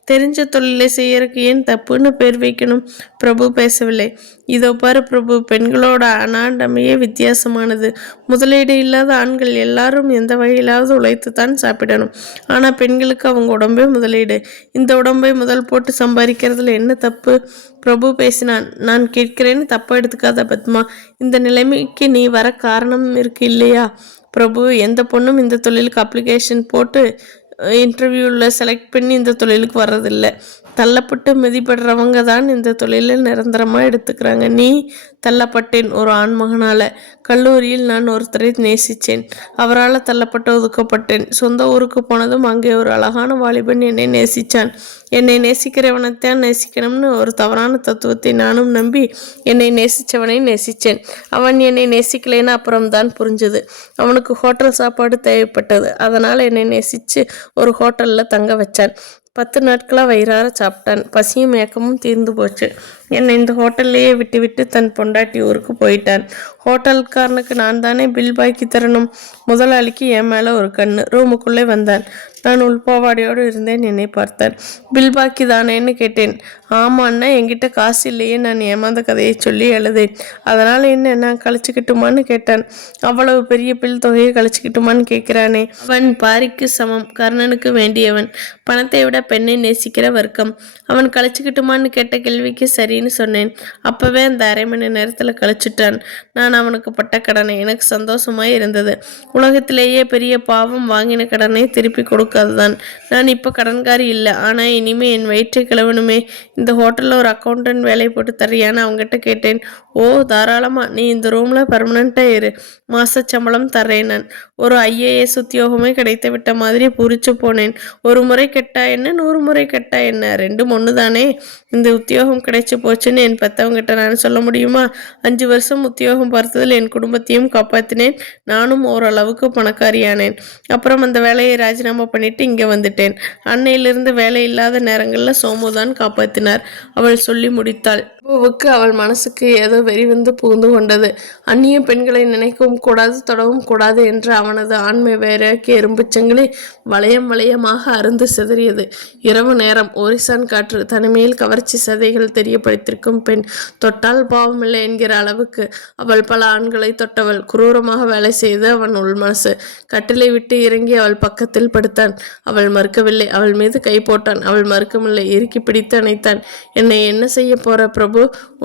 தெரிஞ்ச தொழிலை செய்யறதுக்கு ஏன் தப்புன்னு பேர் வைக்கணும்? பிரபு பேசவில்லை. இதோ பாரு பிரபு, பெண்களோட அனாண்டமையே வித்தியாசமானது. முதலீடு இல்லாத ஆண்கள் எல்லாரும் எந்த வகையிலாவது உழைத்து தான் சாப்பிடணும். ஆனால் பெண்களுக்கு அவங்க உடம்பே முதலீடு. இந்த உடம்பை முதல் போட்டு சம்பாதிக்கிறதுல என்ன தப்பு? பிரபு பேசினான். நான் கேட்கிறேன்னு தப்பா எடுத்துக்காத பத்மா. இந்த நிலைமைக்கு நீ வர காரணம் இருக்கு இல்லையா? பிரபு, எந்த பொண்ணும் இந்த தொழிலுக்கு அப்ளிகேஷன் போட்டு இன்டர்வியூவில் செலக்ட் பண்ணி இந்த தொழிலுக்கு வர்றதில்லை. தள்ளப்பட்டு மிதிப்படுறவங்க தான் இந்த தொழிலில் நிரந்தரமாக எடுத்துக்கிறாங்க. நீ? தள்ளப்பட்டேன் ஒரு ஆண்மகனால். கல்லூரியில் நான் ஒருத்தரை நேசித்தேன். அவரால் தள்ளப்பட்டு ஒதுக்கப்பட்டேன். சொந்த ஊருக்கு போனதும் அங்கே ஒரு அழகான வாலிபன் என்னை நேசித்தான். என்னை நேசிக்கிறவனைத்தான் நேசிக்கணும்னு ஒரு தவறான தத்துவத்தை நானும் நம்பி என்னை நேசித்தவனை நேசித்தேன். அவன் என்னை நேசிக்கலைன்னு அப்புறம்தான் புரிஞ்சுது. அவனுக்கு ஹோட்டல் சாப்பாடு தேவைப்பட்டது. அதனால் என்னை நேசித்து ஒரு ஹோட்டலில் தங்க வச்சான். 10 நாட்களாக வயிறார சாப்பிட்டான். பசியும் ஏக்கமும் தீர்ந்து போச்சு. என்னை இந்த ஹோட்டல்லையே விட்டு தன் பொண்டாட்டி ஊருக்கு போயிட்டான். ஹோட்டல்காரனுக்கு நான் தானே பில் பாக்கி தரணும். முதலாளிக்கு என் மேலே ஒரு கண்ணு. ரூமுக்குள்ளே வந்தான். நான் உள்பாவாடையோடு இருந்தேன். என்னை பார்த்தான். பில் பாக்கி தானேன்னு கேட்டேன். ஆமாண்ணா, என்கிட்ட காசு இல்லையே. நான் ஏமாந்த கதையை சொல்லி எழுதேன். அதனால் என்ன நான் கழிச்சுக்கிட்டுமான்னு கேட்டான். அவ்வளவு பெரிய பில் தொகையை கழிச்சுக்கிட்டுமான்னு கேட்குறானே. அவன் பாரிக்கு சமம். கர்ணனுக்கு வேண்டியவன். பணத்தை விட பெண்ணை நேசிக்கிற வர்க்கம். அவன் கழிச்சுக்கிட்டுமான்னு கேட்ட கேள்விக்கு சரின்னு சொன்னேன். அப்போவே அந்த 1/2 மணி நேரத்தில் கழிச்சுட்டான். நான் அவனுக்கு பட்ட கடனை. எனக்கு சந்தோஷமாய் இருந்தது. உலகத்திலேயே பெரிய பாவம் வாங்கின கடனை திருப்பி கொடுக்காதுதான். நான் இப்போ கடன்காரி இல்லை. ஆனால் இனிமேல் என் வயிற்றை கிளவணுமே. இந்த ஹோட்டலில் ஒரு அக்கௌண்டன்ட் வேலை போட்டு தர்றியான்னு அவங்ககிட்ட கேட்டேன். ஓ, தாராளமாக. நீ இந்த ரூமில் பர்மனெண்ட்டாக இரு. மாத சம்பளம் தர்றேன். நான் ஒரு IAS உத்தியோகமே கிடைத்து விட்ட மாதிரி பூரிச்சு போனேன். ஒரு முறை கெட்டா என்ன, 100 முறை கெட்டா என்ன, ரெண்டும் ஒன்று தானே. இந்த உத்தியோகம் கிடைச்சி போச்சுன்னு என் பெற்றவங்கிட்ட நான் சொல்ல முடியுமா? 5 வருஷம் உத்தியோகம் பார்த்ததில் என் குடும்பத்தையும் காப்பாற்றினேன். நானும் ஓரளவுக்கு பணக்காரியானேன். அப்புறம் அந்த வேலையை ராஜினாமா பண்ணிட்டு இங்கே வந்துட்டேன். அன்னையிலிருந்து வேலை இல்லாத நேரங்களில் சோமுதான் காப்பாற்றினார். அவள் சொல்லி முடித்தாள். பூவுக்கு அவள் மனசுக்கு ஏதோ வெறி வந்து புகுந்து கொண்டது. அந்நிய பெண்களை நினைக்கவும் கூடாது, தொடவும் கூடாது என்ற அவனது ஆண்மை வேறாக்கிய எறும்புச்சங்கிலி வளையமாக அருந்து சிதறியது. இரவு நேரம். ஓரிசான் காற்று. தனிமையில் கவர்ச்சி சதைகள் தெரியப்படுத்திருக்கும் பெண். தொட்டால் பாவமில்லை என்கிற அளவுக்கு அவள் பல ஆண்களை தொட்டவள். குரூரமாக வேலை செய்து அவன் உள் மனசு. கட்டிலை விட்டு இறங்கி அவள் பக்கத்தில் படுத்தான். அவள் மறுக்கவில்லை. அவள் மீது கை போட்டான். அவள் மறுக்கவில்லை. இறுக்கி பிடித்து அணைத்தான். என்னை என்ன செய்ய போற பிரபு?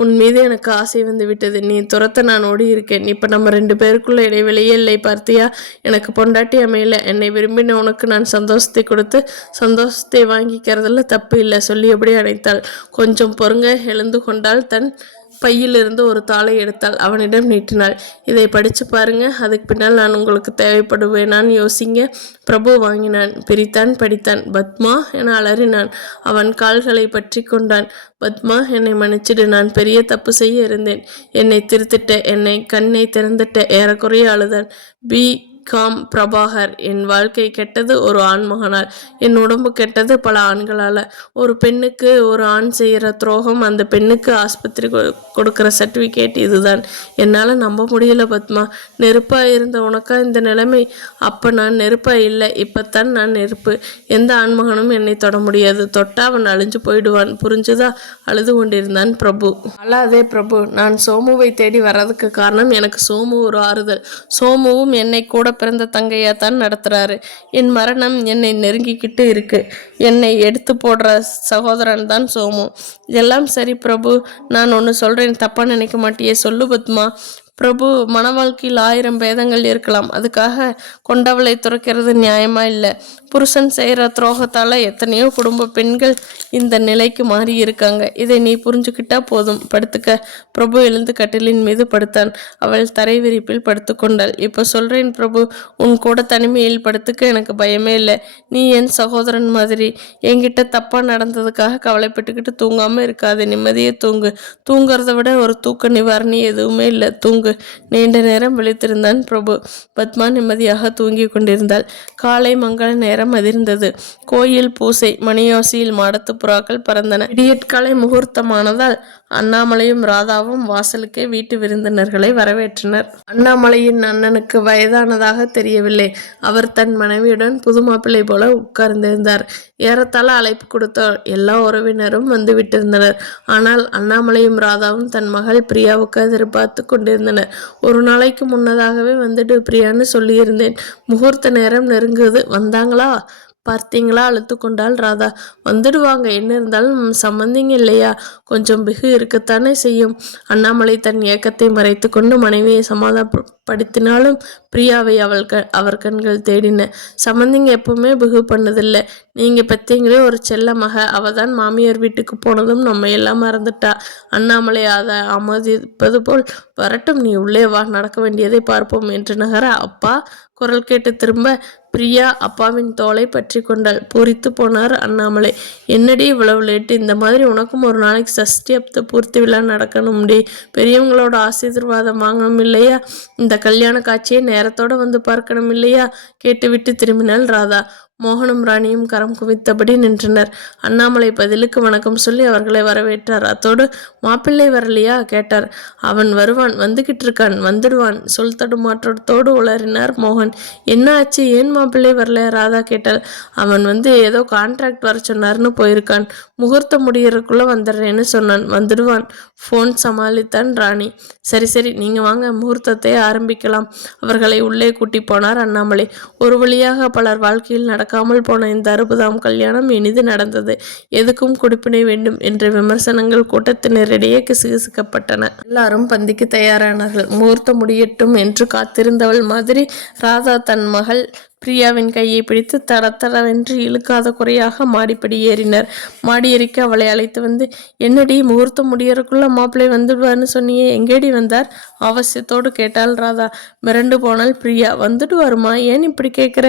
உன் மீது எனக்கு ஆசை வந்து விட்டது. நீ துரத்த நான் ஓடி இருக்கேன். இப்போ நம்ம 2 பேருக்குள்ள இடைவெளியே இல்லை. பார்த்தியா? எனக்கு பொண்டாட்டி அமையல. என்னை விரும்பின உனக்கு நான் சந்தோஷத்தை கொடுத்து சந்தோஷத்தை வாங்கிக்கிறதுல தப்பு இல்லை. சொல்லியபடி அணைத்தாள். கொஞ்சம் பொறுங்க. எழுந்து கொண்டாள். தன் பையிலிருந்து ஒரு தாளை எடுத்தாள். அவனிடம் நீட்டினாள். இதை படித்து பாருங்க. அதுக்கு பின்னால் நான் உங்களுக்கு தேவைப்படுவேனான்னு யோசிங்க. பிரபு வாங்கினான். பிரித்தான். படித்தான். பத்மா என அலறினான். அவன் கால்களை பற்றி கொண்டான். பத்மா, என்னை மன்னிச்சிடு. நான் பெரிய தப்பு செய்ய இருந்தேன். என்னை திருத்திட்ட. என்னை கண்ணை திறந்துட்ட. ஏறக்குறைய அழுதான். காம் பிரபாகர். என் வாழ்க்கை கெட்டது ஒரு ஆண்மகனால். என் உடம்பு கெட்டது பல ஆண்களால். ஒரு பெண்ணுக்கு ஒரு ஆண் செய்கிற துரோகம் அந்த பெண்ணுக்கு ஆஸ்பத்திரி கொடுக்குற சர்டிஃபிகேட் இதுதான். என்னால் நம்ப முடியல பத்மா. நெருப்பாக இருந்த உனக்கா இந்த நிலைமை? அப்போ நான் நெருப்பாக இல்லை. இப்போத்தான் நான் நெருப்பு. எந்த ஆண்மகனும் என்னை தொட முடியாது. தொட்டா அவன் அழிஞ்சு போயிடுவான். புரிஞ்சுதா? அழுது கொண்டிருந்தான் பிரபு. அழாதே பிரபு. நான் சோமுவை தேடி வர்றதுக்கு காரணம் எனக்கு சோமு ஒரு ஆறுதல். சோமுவும் என்னை கூட பிறந்த தங்கையா தான் நடத்துறாரு. என் மரணம் என்னை நெருங்கிக்கிட்டு இருக்கு. என்னை எடுத்து போடுற சகோதரன் தான் சோமு. எல்லாம் சரி பிரபு. நான் ஒன்று சொல்றேன், தப்பா நினைக்க மாட்டியே? சொல்லு பத்மா. பிரபு, மன வாழ்க்கையில் 1000 பேதங்கள் இருக்கலாம். அதுக்காக கொண்டவளை துறக்கிறது நியாயமா இல்லை. புருஷன் செய்கிற துரோகத்தால் எத்தனையோ குடும்ப பெண்கள் இந்த நிலைக்கு மாறி இருக்காங்க. இதை நீ புரிஞ்சுக்கிட்டா போதும். படுத்துக்க. பிரபு எழுந்து கட்டிலின் மீது படுத்தான். அவள் தரை விரிப்பில் படுத்து கொண்டாள். இப்போ சொல்கிறேன் பிரபு, உன் கூட தனிமையில் படுத்துக்க எனக்கு பயமே இல்லை. நீ என் சகோதரன் மாதிரி. என்கிட்ட தப்பாக நடந்ததுக்காக கவலைப்பட்டுக்கிட்டு தூங்காமல் இருக்காது. நிம்மதியே தூங்கு. தூங்குறத விட ஒரு தூக்க நிவாரணி எதுவுமே இல்லை. தூங்கு. நீண்ட நேரம் விழித்திருந்தான் பிரபு. பத்மா நிம்மதியாக தூங்கி கொண்டிருந்தாள். காலை மங்கள நேரம் அதிர்ந்தது. கோயில் பூசை. மணியோசையில் மாடத்து புறாக்கள் பறந்தன. விடியற்காலை முகூர்த்தமானதால் அண்ணாமலையும் ராதாவும் வாசலுக்கே வீட்டு விருந்தினர்களை வரவேற்றனர். அண்ணாமலையின் அண்ணனுக்கு வயதானதாக தெரியவில்லை. அவர் தன் மனைவியுடன் புது மாப்பிள்ளை போல உட்கார்ந்திருந்தார். ஏறத்தாழ அழைப்பு கொடுத்த எல்லா உறவினரும் வந்து விட்டிருந்தனர். ஆனால் அண்ணாமலையும் ராதாவும் தன் மகள் பிரியாவுக்கு எதிர்பார்த்து கொண்டிருந்தனர். ஒரு நாளைக்கு முன்னதாகவே வந்துட்டு பிரியான்னு சொல்லியிருந்தேன். முகூர்த்த நேரம் நெருங்குது. வந்தாங்களா? பார்த்தீங்களா? அழுத்து கொண்டாள் ராதா. வந்துடுவாங்க. என்ன இருந்தாலும் சம்பந்திங்க இல்லையா? கொஞ்சம் பிகு இருக்கத்தானே செய்யும். அண்ணாமலை தன் ஏக்கத்தை மறைத்து கொண்டு மனைவியை சமாதானப்படுத்தினாலும் பிரியாவை அவர் கண்கள் தேடின. சம்பந்திங்க எப்பவுமே பிகு பண்ணதில்லை. நீங்கள் பெற்றீங்களே ஒரு செல்ல மக. அவள் தான் மாமியார் வீட்டுக்கு போனதும் நம்ம எல்லாம் மறந்துட்டா. அண்ணாமலை அதை ஆமோதிப்பது போல், வரட்டும், நீ உள்ளே வா, நடக்க வேண்டியதை பார்ப்போம் என்று நகர, அப்பா குரல் கேட்டு திரும்ப, பிரியா அப்பாவின் தோளை பற்றி கொண்டாள். பூரித்து போனார் அண்ணாமலை. என்னடி இவ்வளவு லேட்டு? இந்த மாதிரி உனக்கும் ஒரு நாளைக்கு சஷ்டி அப்த பூர்த்தி விழா நடக்கணும்டி. பெரியவங்களோட ஆசீர்வாதம் வாங்கணும் இல்லையா? இந்த கல்யாண காட்சியை நேரத்தோட வந்து பார்க்கணும் இல்லையா? கேட்டுவிட்டு திரும்பினாள் ராதா. மோகனும் ராணியும் கரம் குவித்தபடி நின்றனர். அண்ணாமலை பதிலுக்கு வணக்கம் சொல்லி அவர்களை வரவேற்றார். அத்தோடு மாப்பிள்ளை வரலையா கேட்டார். அவன் வருவான், வந்துகிட்டு இருக்கான், வந்துடுவான் சொல் தடுமாற்றத்தோடு உளறினார் மோகன். என்ன ஆச்சு, ஏன் மாப்பிள்ளை வரல? ராதா கேட்டாள். அவன் ஏதோ கான்ட்ராக்ட் வர சொன்னார்னு போயிருக்கான். முகூர்த்தம் முடியறதுக்குள்ள வந்துடுறேன்னு சொன்னான், வந்துடுவான் ஃபோன் சமாளித்தான் ராணி. சரி சரி, நீங்க வாங்க, முகூர்த்தத்தை ஆரம்பிக்கலாம். அவர்களை உள்ளே கூட்டி போனார் அண்ணாமலை. ஒரு வழியாக பலர் வாழ்க்கையில் நடக்காமல் போன இந்த 60ஆம் கல்யாணம் இனிது நடந்தது. எதுக்கும் குடிப்பினை வேண்டும் என்ற விமர்சனங்கள் கூட்டத்தினரிடையே கிசுகிசுக்கப்பட்டன. எல்லாரும் பந்திக்கு தயாரானார்கள். முகூர்த்தம் முடியட்டும் என்று காத்திருந்தவள் மாதிரி ராதா தன் மகள் பிரியாவின் கையை பிடித்து தடத்தடவென்று இழுக்காத குறையாக மாடிப்படி ஏறினர். மாடியேறிக்க அவளை அழைத்து என்னடி முகூர்த்தம் முடியறக்குள்ள மாப்பிள்ளை வந்துடுவார்னு சொன்னியே, எங்கேடி வந்தார்? அவசியத்தோடு கேட்டாள் ராதா. மிரண்டு போனால் பிரியா. வந்துட்டு வருமா? ஏன் இப்படி கேட்குற?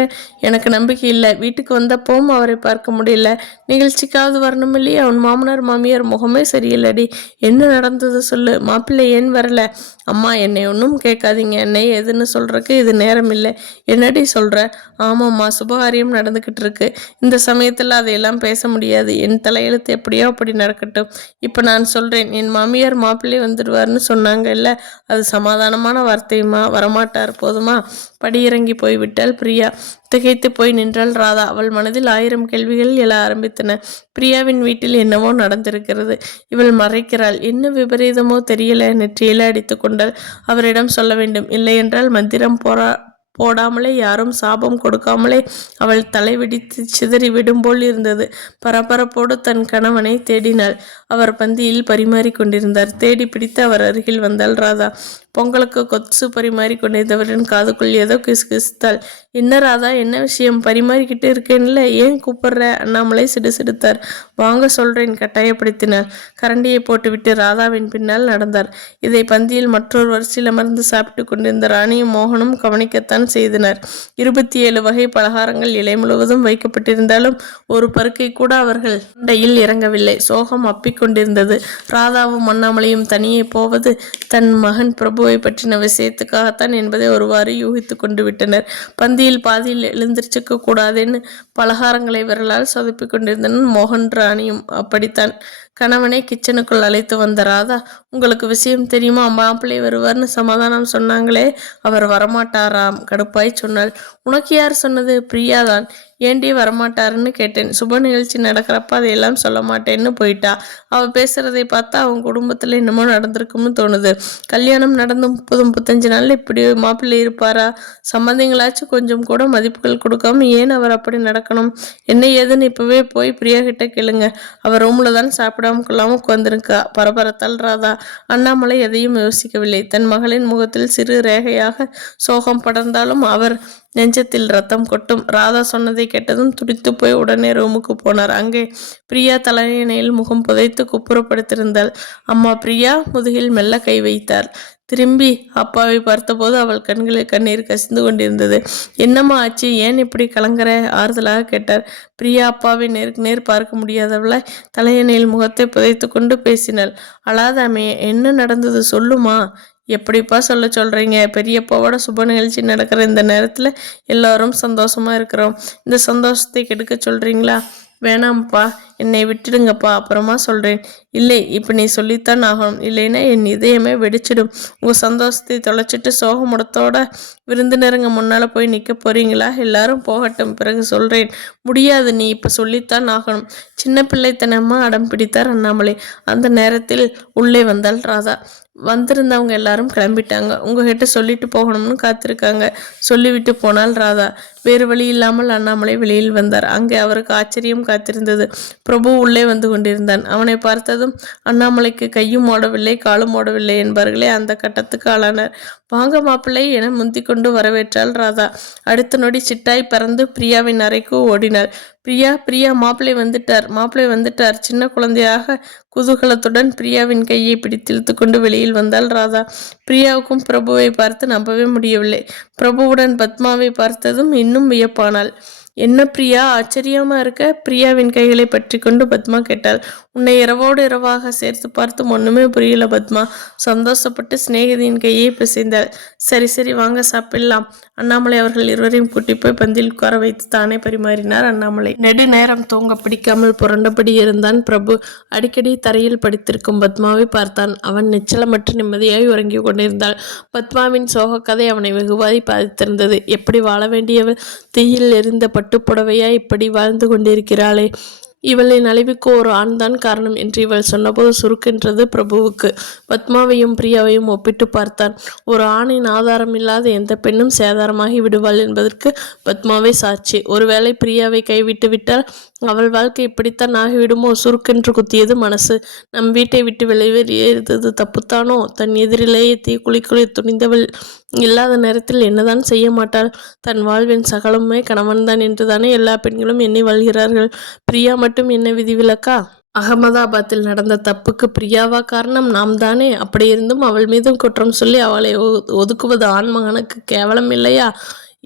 எனக்கு நம்பிக்கை இல்லை. வீட்டுக்கு வந்தப்பவும் அவரை பார்க்க முடியல. நிகழ்ச்சிக்காவது வரணும் இல்லையா? அவன் மாமனார் மாமியார் முகமே சரியில்லடி. என்ன நடந்தது சொல்லு. மாப்பிள்ளை ஏன் வரல? அம்மா, என்னை ஒன்றும் கேட்காதீங்க. என்னை எதுன்னு சொல்றதுக்கு இது நேரம் இல்லை. என்னடி சொல்ற? ஆமாம்மா, சுபகாரியம் நடந்துக்கிட்டு இருக்கு. இந்த சமயத்தில் அதையெல்லாம் பேச முடியாது. என் தலையெழுத்து எப்படியோ அப்படி நடக்கட்டும். இப்போ நான் சொல்கிறேன், என் மாமியார் மாப்பிள்ளை வந்துடுவார்னு சொன்னாங்க இல்லை, அது சமாதானமான வார்த்தையுமா? வரமாட்டார் போதுமா? படியிறங்கி போய்விட்டாள் பிரியா. திகைத்து போய் நின்றாள் ராதா. அவள் மனதில் 1000 கேள்விகள் எழ ஆரம்பித்தன. பிரியாவின் வீட்டில் என்னவோ நடந்திருக்கிறது. இவள் மறைக்கிறாள். என்ன விபரீதமோ தெரியல. நெற்றியில அடித்து கொண்டாள். அவரிடம் சொல்ல வேண்டும். இல்லையென்றால் மந்திரம் போடாமலே, யாரும் சாபம் கொடுக்காமலே அவள் தலை வெடித்து சிதறி விடும் போல் இருந்தது. பரபரப்போடு தன் கணவனை தேடினாள். அவர் பந்தியில் பரிமாறி கொண்டிருந்தார். தேடி பிடித்து அவர் அருகில் வந்தாள் ராதா. பொங்கலுக்கு கொத்து பரிமாறி கொண்டிருந்தவரின் காதுக்குள் ஏதோ கிசுகிசுத்தாள். என்ன ராதா, என்ன விஷயம்? பரிமாறிக்கிட்டு இருக்கேன்ல, ஏன் கூப்பிடுற? அண்ணாமலை சிடுசிடுத்தார். வாங்க சொல்றேன், கட்டாயப்படுத்தினார். கரண்டியை போட்டுவிட்டு ராதாவின் பின்னால் நடந்தார். இதை பந்தியில் மற்றொரு வரிசையில் அமர்ந்து சாப்பிட்டு கொண்டிருந்த ராணியும் மோகனும் கவனிக்கத்தான் செய்தனர். 27 வகை பலகாரங்கள் இலை முழுவதும் வைக்கப்பட்டிருந்தாலும் ஒரு பருக்கை கூட அவர்கள் இடையில் இறங்கவில்லை. சோகம் அப்பிக்கொண்டிருந்தது. ராதாவும் அண்ணாமலையும் தனியே போவது தன் மகன் பிரபுவை பற்றின விஷயத்துக்காகத்தான் என்பதை ஒருவாறு யூகித்து கொண்டு விட்டனர். பந்தியில் பாதியில் எழுந்திருச்சிக்க கூடாதுன்னு பலகாரங்களை விரலால் சொதப்பி கொண்டிருந்தனர் மோகன் ராணியும். அப்படித்தான். கணவனை கிச்சனுக்குள் அழைத்து வந்த ராதா, உங்களுக்கு விஷயம் தெரியுமா? மாப்பிள்ளை வருவார்னு சமாதானம் சொன்னாங்களே, அவர் வரமாட்டாராம் கடுப்பாய் சொன்னாள். உனக்கு யார் சொன்னது? பிரியாதான். ஏண்டி வரமாட்டாருன்னு கேட்டேன். சுப நிகழ்ச்சி நடக்கிறப்ப அதையெல்லாம் சொல்ல மாட்டேன்னு போயிட்டா. அவள் பேசுறதை பார்த்தா அவங்க குடும்பத்தில் என்னமோ நடந்திருக்கும்னு தோணுது. கல்யாணம் நடந்து 30-35 நாள்ல இப்படி மாப்பிள்ளை இருப்பாரா? சம்மந்திங்களாச்சும் கொஞ்சம் கூட மதிப்புகள் கொடுக்காம ஏன் அவர் அப்படி நடக்கணும்? என்ன ஏதுன்னு இப்பவே போய் பிரியா கிட்ட கேளுங்க. அவர் ரூம்ல தான் சாப்பிடாம கொள்ளாம உட்கார்ந்திருக்கா. பரபரத்தால் ராதா. அண்ணாமலை எதையும் யோசிக்கவில்லை. தன் மகளின் முகத்தில் சிறு ரேகையாக சோகம் படர்ந்தாலும் அவர் நெஞ்சத்தில் ரத்தம் கொட்டும். ராதா சொன்னதை கேட்டதும் துடித்து போய் உடனே ரூமுக்கு போனார். அங்கே பிரியா தலையணையில் முகம் புதைத்து குப்புறப்படுத்திருந்தாள். அம்மா பிரியா முதுகில் மெல்ல கை வைத்தார். திரும்பி அப்பாவை பார்த்தபோது அவள் கண்களில் கண்ணீர் கசிந்து கொண்டிருந்தது. என்னம்மா ஆச்சு? ஏன் இப்படி கலங்குற? ஆறுதலாக கேட்டார். பிரியா அப்பாவை நேருக்கு நேர் பார்க்க முடியாதவளாய் தலையணையில் முகத்தை புதைத்து கொண்டு பேசினாள். அழாதாமே, என்ன நடந்தது சொல்லுமா? எப்படிப்பா சொல்றீங்க? பெரியப்பாவோட சுப நிகழ்ச்சி நடக்கிற இந்த நேரத்தில் எல்லாரும் சந்தோஷமா இருக்கிறோம். இந்த சந்தோஷத்தை கெடுக்க சொல்றீங்களா? வேணாம்ப்பா, என்னை விட்டுடுங்கப்பா, அப்புறமா சொல்கிறேன். இல்லை, இப்போ நீ சொல்லித்தான் ஆகணும். இல்லைன்னா என் இதயமே வெடிச்சிடும். உங்கள் சந்தோஷத்தை தொலைச்சிட்டு சோகமுடத்தோட விருந்தினருங்க முன்னால் போய் நிற்க போகிறீங்களா? எல்லாரும் போகட்டும், பிறகு சொல்கிறேன். முடியாது, நீ இப்போ சொல்லித்தான் ஆகணும். சின்ன பிள்ளைத்தனமாக அடம் பிடித்தார் அண்ணாமலை. அந்த நேரத்தில் உள்ளே வந்தாள் ராதா. வந்திருந்தவங்க எல்லாரும் கிளம்பிட்டாங்க. உங்ககிட்ட சொல்லிட்டு போகணும்னு காத்திருக்காங்க. சொல்லிவிட்டு போனால் ராதா. வேறு வழி இல்லாமல் அண்ணாமலை வெளியில் வந்தார். அங்கே அவருக்கு ஆச்சரியம் காத்திருந்தது. பிரபு உள்ளே வந்து கொண்டிருந்தான். அவனை பார்த்ததும் பார்த்ததும் அண்ணாமலைக்கு கையும் ஓடவில்லை காலும் ஓடவில்லை என்பார்களே, அந்த கட்டத்துக்கு ஆளானார். வாங்க மாப்பிள்ளை என முந்திக் கொண்டு வரவேற்றாள் ராதா. அடுத்த நொடி சிட்டாய் பறந்து பிரியாவின் அறைக்கு ஓடினாள். பிரியா பிரியா, மாப்பிள்ளை வந்துட்டார். சின்ன குழந்தையாக குதூகலத்துடன் பிரியாவின் கையை பிடித்து இழுத்து கொண்டு வெளியில் வந்தாள் ராதா. பிரியாவுக்கும் பிரபுவை பார்த்து நம்பவே முடியவில்லை. பிரபுவுடன் பத்மாவை பார்த்ததும் இன்னும் வியப்பானாள். என்ன பிரியா, ஆச்சரியமா இருக்க? பிரியாவின் கைகளை பற்றி கொண்டு பத்மா கேட்டாள். உன்னை இரவோடு இரவாக சேர்த்து பார்த்தும் ஒண்ணுமே புரியல பத்மா. சந்தோஷப்பட்டு சிநேகிதியின் கையை பிசைந்தாள். சரி சரி, வாங்க சாப்பிடலாம். அண்ணாமலை அவர்கள் இருவரையும் கூட்டி போய் பந்தியில் உட்கார வைத்து தானே பரிமாறினார் அண்ணாமலை. நெடு நேரம் தூங்க பிடிக்காமல் புரண்டபடி இருந்தான் பிரபு. அடிக்கடி தரையில் படித்திருக்கும் பத்மாவை பார்த்தான். அவன் நிச்சலமற்று நிம்மதியாய் உறங்கி கொண்டிருந்தாள். பத்மாவின் சோக கதை அவனை வெகுவாதி பாதித்திருந்தது. எப்படி வாழ வேண்டியவள் தீயில் எரிந்த பட்டுப்புடவையாய் இப்படி வாழ்ந்து கொண்டிருக்கிறாளே. இவளின் அழிவுக்கு ஒரு ஆண்தான் காரணம் என்று இவள் சொன்னபோது சுருக்கென்றது பிரபுவுக்கு. பத்மாவையும் பிரியாவையும் ஒப்பிட்டு பார்த்தான். ஒரு ஆணின் ஆதாரம் இல்லாத எந்த பெண்ணும் சேதாரமாகி விடுவாள் என்பதற்கு பத்மாவை சாட்சி. ஒருவேளை பிரியாவை கைவிட்டு விட்டால் அவள் வாழ்க்கை இப்படித்தான் ஆகிவிடுமோ? சுருக்கென்று குத்தியது மனசு. நம் வீட்டை விட்டு வெளியேறியது தப்புத்தானோ? தன் எதிரிலேயே தீக்குளிக்குளி துணிந்தவள் இல்லாத நேரத்தில் என்னதான் செய்ய மாட்டாள்? தன் வாழ்வின் சகலமே கணவன்தான் என்றுதானே எல்லா பெண்களும் எண்ணி வாழ்கிறார்கள். பிரியா மட்டும் என்ன விதிவிலக்கா? அகமதாபாத்தில் நடந்த தப்புக்கு பிரியாவா காரணம்? நாம் தானே. அப்படி இருந்தும் அவள் மீதும் குற்றம் சொல்லி அவளை ஒதுக்குவது ஆண்மகனுக்கு கேவலம் இல்லையா?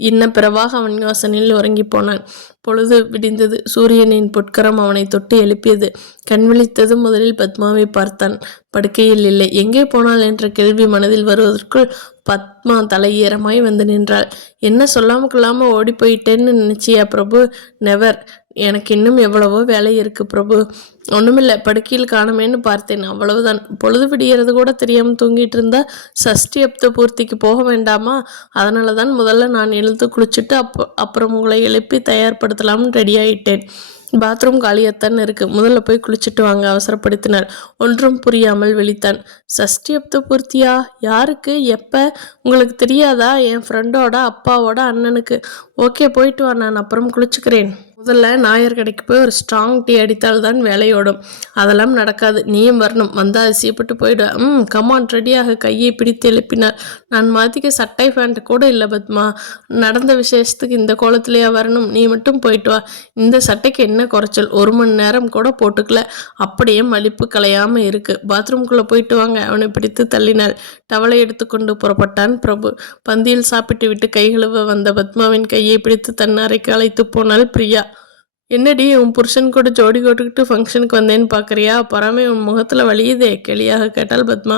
இன்ன பிறவாக அவன் யோசனையில் உறங்கி போனான். பொழுது விடிந்தது. சூரியனின் பொற்கரம் அவனை தொட்டு எழுப்பியது. கண் விழித்ததும் முதலில் பத்மாவை பார்த்தான். படுக்கையில் இல்லை. எங்கே போனாள் என்ற கேள்வி மனதில் வருவதற்குள் பத்மா தலையீரமாய் வந்து நின்றாள். என்ன சொல்லாம கொள்ளாம ஓடி போயிட்டேன்னு நினைச்சியா பிரபு? நெவர். எனக்கு இன்னும் எவ்வளவோ வேலை இருக்கு பிரபு. ஒண்ணுமில்லை, படுக்கையில் காணமேன்னு பார்த்தேன், அவ்வளவுதான். பொழுது விடியறது கூட தெரியாம தூங்கிட்டு இருந்தா சஷ்டி அப்த பூர்த்திக்கு போக வேண்டாமா? அதனாலதான் முதல்ல நான் எழுந்து குளிச்சுட்டு அப்புறம் உங்களை எழுப்பி தயார்படுத்தலாம்னு ரெடி ஆயிட்டேன். பாத்ரூம் காலியாத்தான் இருக்கு, முதல்ல போய் குளிச்சுட்டு வாங்க அவசரப்படுத்தினார். ஒன்றும் புரியாமல் விழித்தான். சஷ்டி அப்த பூர்த்தியா? யாருக்கு? எப்ப? உங்களுக்கு தெரியாதா? என் ஃப்ரெண்டோட அப்பாவோட அண்ணனுக்கு. ஓகே, போயிட்டு வா, நான் அப்புறம் குளிச்சுக்கிறேன். முதல்ல நாயர் கடைக்கு போய் ஒரு ஸ்ட்ராங் டீ அடித்தால்தான் வேலையோடும். அதெல்லாம் நடக்காது. நீயும் வரணும். வந்தால் அதிசயப்பட்டு போயிடு. கமான், ரெடியாக கையை பிடித்து எழுப்பினார். நான் மாத்திக்க சட்டை பேண்ட் கூட இல்லை பத்மா. நடந்த விசேஷத்துக்கு இந்த கோலத்திலேயே வரணும்? நீ மட்டும் போயிட்டு வா. இந்த சட்டைக்கு என்ன குறைச்சல்? 1 மணி நேரம் கூட போட்டுக்கல, அப்படியே மலிப்பு கலையாம இருக்கு. பாத்ரூம்குள்ளே போயிட்டு வாங்க. அவனை பிடித்து தள்ளினாள். டவலை எடுத்துக்கொண்டு புறப்பட்டான் பிரபு. பந்தியில் சாப்பிட்டு விட்டு கை கழுவ வந்த பத்மாவின் கையை பிடித்து தன் அறைக்கு அழைத்து போனாள் பிரியா. என்னடி, உன் புருஷன் கூட ஜோடி போட்டுக்கிட்டு ஃபங்க்ஷனுக்கு வந்தேன்னு பார்க்குறியா? பொறாமை உன் முகத்தில் வலியுதே, கேலியாக கேட்டாள் பத்மா.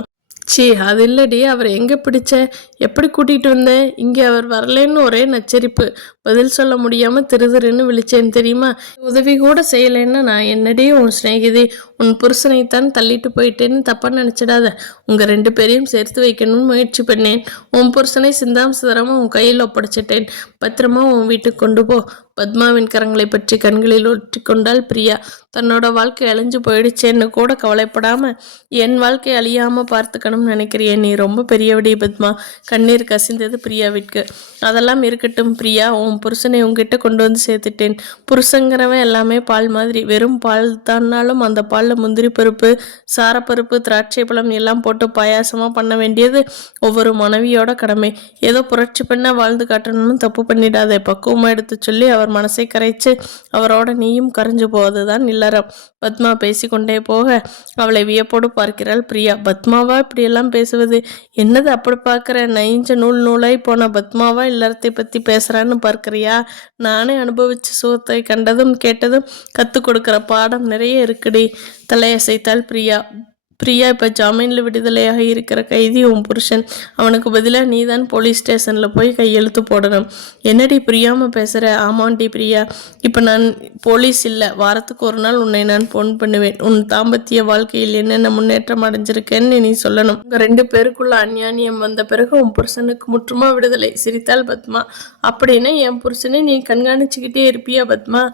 சி, அது இல்லடி. அவர் எங்கே பிடிச்ச? எப்படி கூட்டிகிட்டு வந்தேன்? இங்கே அவர் வரலன்னு ஒரே நச்சரிப்பு. பதில் சொல்ல முடியாமல் திருன்னு விழிச்சேன் தெரியுமா? உதவி கூட செய்யலைன்னா நான் என்னடி உன் சிநேகிதி? உன் புருஷனைத்தான் தள்ளிட்டு போயிட்டேன்னு தப்பாக நினச்சிடாத. உங்கள் 2 பேரையும் சேர்த்து வைக்கணும்னு முயற்சி பண்ணேன். உன் புருஷனை சிந்தாம் சிதறாமல் உன் கையில் ஒப்படைச்சிட்டேன். பத்திரமா உன் வீட்டுக்கு கொண்டு போ. பத்மாவின் கரங்களை பற்றி கண்களில் ஒற்றி கொண்டாள் பிரியா. தன்னோட வாழ்க்கை அழிஞ்சு போயிடுச்சேன்னு கூட கவலைப்படாம என் வாழ்க்கை அழியாம பார்த்துக்கணும்னு நினைக்கிறியே, நீ ரொம்ப பெரியவடி பத்மா. கண்ணீர் கசிந்தது பிரியாவிற்கு. அதெல்லாம் இருக்கட்டும் பிரியா, உன் புருஷனை உங்ககிட்ட கொண்டு வந்து சேர்த்துட்டேன். புருஷங்கிறவன் எல்லாமே பால் மாதிரி. வெறும் பால் தான்னாலும் அந்த பாலில் முந்திரி பருப்பு, சாரப்பருப்பு, திராட்சை பழம் எல்லாம் போட்டு பாயாசமா பண்ண வேண்டியது ஒவ்வொரு மனைவியோட கடமை. ஏதோ புரட்சி பண்ண வாழ்ந்து காட்டணும்னு தப்பு பண்ணிடாதே. பக்குவமா எடுத்து சொல்லி அவர் மனசை கரைச்சு அவரோட நீயும் கரைஞ்சு போவதுதான் இல்லறம். பத்மா பேசிக்கொண்டே போக அவளை வியப்போடு பார்க்கிறாள் பிரியா. பத்மாவா இப்படியெல்லாம் பேசுவது? என்னது அப்படி பார்க்குற? நைஞ்ச நூலாய் போன பத்மாவா இல்லறத்தை பற்றி பேசுகிறான்னு பார்க்குறியா? நானே அனுபவிச்சு சுகத்தை கண்டதும் கேட்டதும் கற்றுக் கொடுக்குற பாடம் நிறைய இருக்குடி. தலையசைத்தாள் பிரியா. பிரியா, இப்போ ஜாமீனில் விடுதலையாக இருக்கிற கைதி உன் புருஷன். அவனுக்கு பதிலாக நீ தான் போலீஸ் ஸ்டேஷனில் போய் கையெழுத்து போடணும். என்னடி புரியாமல் பேசுகிற? ஆமாண்டி பிரியா, இப்போ நான் போலீஸ் இல்லை. வாரத்துக்கு ஒரு நாள் உன்னை நான் ஃபோன் பண்ணுவேன். உன் தாம்பத்திய வாழ்க்கையில் என்னென்ன முன்னேற்றம் அடைஞ்சிருக்கேன்னு நீ சொல்லணும். உங்கள் 2 பேருக்குள்ள அந்யான்யம் வந்த பிறகு உன் புருஷனுக்கு முற்றுமா விடுதலை. சிரித்தாள் பத்மா. அப்படின்னா என் புருஷனை நீ கண்காணிச்சுக்கிட்டே இருப்பியா பத்மா?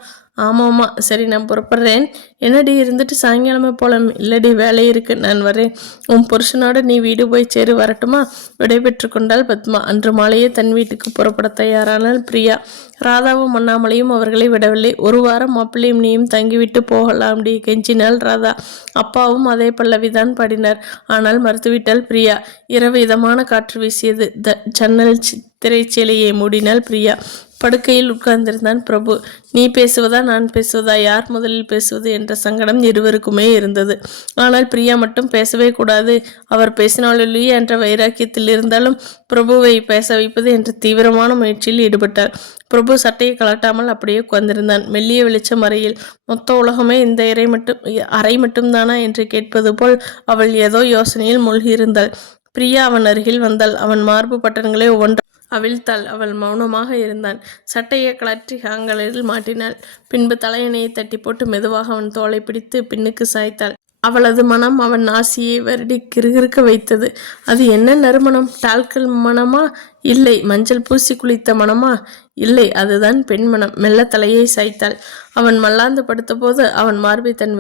ஆமாம்மா, சரி நான் புறப்படுறேன். என்னடி இருந்துட்டு சாயங்காலமே போலாம்? இல்லடி, வேலை இருக்கு, நான் வரேன். உன் புருஷனோட நீ வீடு போய் சேரு, வரட்டுமா? விடைபெற்று கொண்டாள் பத்மா. அன்று மாலையே தன் வீட்டுக்கு புறப்பட தயாரானாள் பிரியா. ராதாவும் அண்ணாமலையும் அவர்களை விடவில்லை. ஒரு வாரம் மாப்பிள்ளையும் நீயும் தங்கிவிட்டு போகலாம்டி கெஞ்சினாள் ராதா. அப்பாவும் அதே பல்லவிதான் பாடினார். ஆனால் மறுத்துவிட்டாள் பிரியா. இரவு இதமான காற்று வீசியது. ஜன்னல் திரைச்சீலையை மூடினாள் பிரியா. படுக்கையில் உட்கார்ந்திருந்தான் பிரபு. நீ பேசுவதா நான் பேசுவதா, யார் முதலில் பேசுவது என்ற சங்கடம் இருவருக்குமே இருந்தது. ஆனால் பிரியா மட்டும் பேசவே கூடாது, அவர் பேசினாலேயே என்ற வைராக்கியத்தில் இருந்தாலும் பிரபுவை பேச வைப்பது என்ற தீவிரமான முயற்சியில் ஈடுபட்டார். பிரபு சட்டையை கலட்டாமல் அப்படியே உட்கார்ந்திருந்தான். மெல்லிய வெளிச்சம் அறையில். மொத்த உலகமே இந்த அறை மட்டும்தானா என்று கேட்பது போல் அவள் ஏதோ யோசனையில் மூழ்கியிருந்தாள். பிரியா அவன் அருகில் வந்தாள். அவன் மார்பு பட்டன்களை ஒவ்வொன்று அவிழ்த்தாள். அவள் மௌனமாக இருந்தான். சட்டையை கலற்றி ஹாங்கரில் மாட்டினாள். பின்பு தலையணையை தட்டி போட்டு மெதுவாக அவன் தோளை பிடித்து பின்னுக்கு சாய்த்தாள். அவளது மனம் அவன் நாசியை வருடி கிறுகிறுக்க வைத்தது. அது என்ன நறுமணம்? டால்கல் மனமா? இல்லை. மஞ்சள் பூசி குளித்த மனமா? இல்லை, அதுதான் பெண் மனம். மெல்ல தலையை சாய்த்தாள். அவன் மல்லாந்து படுத்தபோது அவன் மார்பை தன்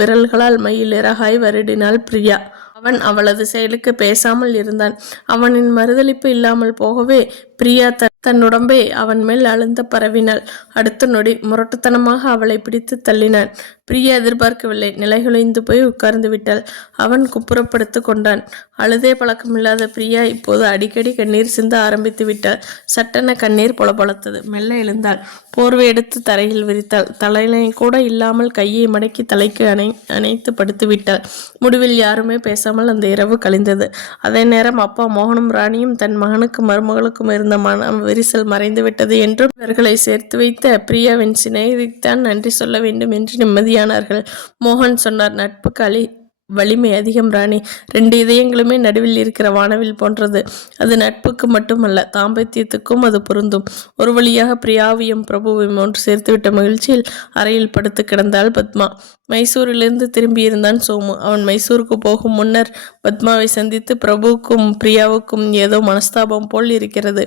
விரல்களால் மயில் இறகாய் வருடினாள் பிரியா. அவன் அவளது செயலுக்கு பேசாமல் இருந்தான். அவனின் மறுதளிப்பு இல்லாமல் போகவே பிரியா தன் உடம்பை அவன் மேல் அழுந்த பரவினாள். அடுத்த நொடி முரட்டுத்தனமாக அவளை பிடித்து தள்ளினான். பிரியா எதிர்பார்க்கவில்லை. நிலைகுலைந்து போய் உட்கார்ந்து விட்டாள். அவன் குப்புறப்படுத்து கொண்டான். அழுதே பழக்கமில்லாத பிரியா இப்போது அடிக்கடி கண்ணீர் சிந்த ஆரம்பித்து விட்டாள். சட்டென கண்ணீர் பொலபொலத்தது. மெல்ல எழுந்தாள். போர்வை எடுத்து தரையில் விரித்தாள். தலையினை கூட இல்லாமல் கையை மடக்கி தலைக்கு அணைத்து படுத்து விட்டாள். முடிவில் யாருமே பேசாமல் அந்த இரவு கழிந்தது. அதே நேரம் அப்பா மோகனும் ராணியும் தன் மகனுக்கும் மருமகளுக்கும் இருந்த மனம் விரிசல் மறைந்து விட்டது என்றும் இவர்களை சேர்த்து வைத்த பிரியாவின் சிநேகிதிக்குத்தான் நன்றி சொல்ல வேண்டும் என்று நிம்மதியானார்கள். மோகன் சொன்னார், நட்புக்கு வலிமை அதிகம் ராணி. 2 இதயங்களுமே நடுவில் இருக்கிற வானவில் போன்றது. அது நட்புக்கு மட்டுமல்ல, தாம்பத்தியத்துக்கும் அது பொருந்தும். ஒரு வழியாக பிரியாவையும் பிரபுவையும் ஒன்று சேர்த்துவிட்ட மகிழ்ச்சியில் அறையில் படுத்து கிடந்தாள் பத்மா. மைசூரிலிருந்து திரும்பியிருந்தான் சோமு. அவன் மைசூருக்கு போகும் முன்னர் பத்மாவை சந்தித்து பிரபுவுக்கும் பிரியாவுக்கும் ஏதோ மனஸ்தாபம் போல் இருக்கிறது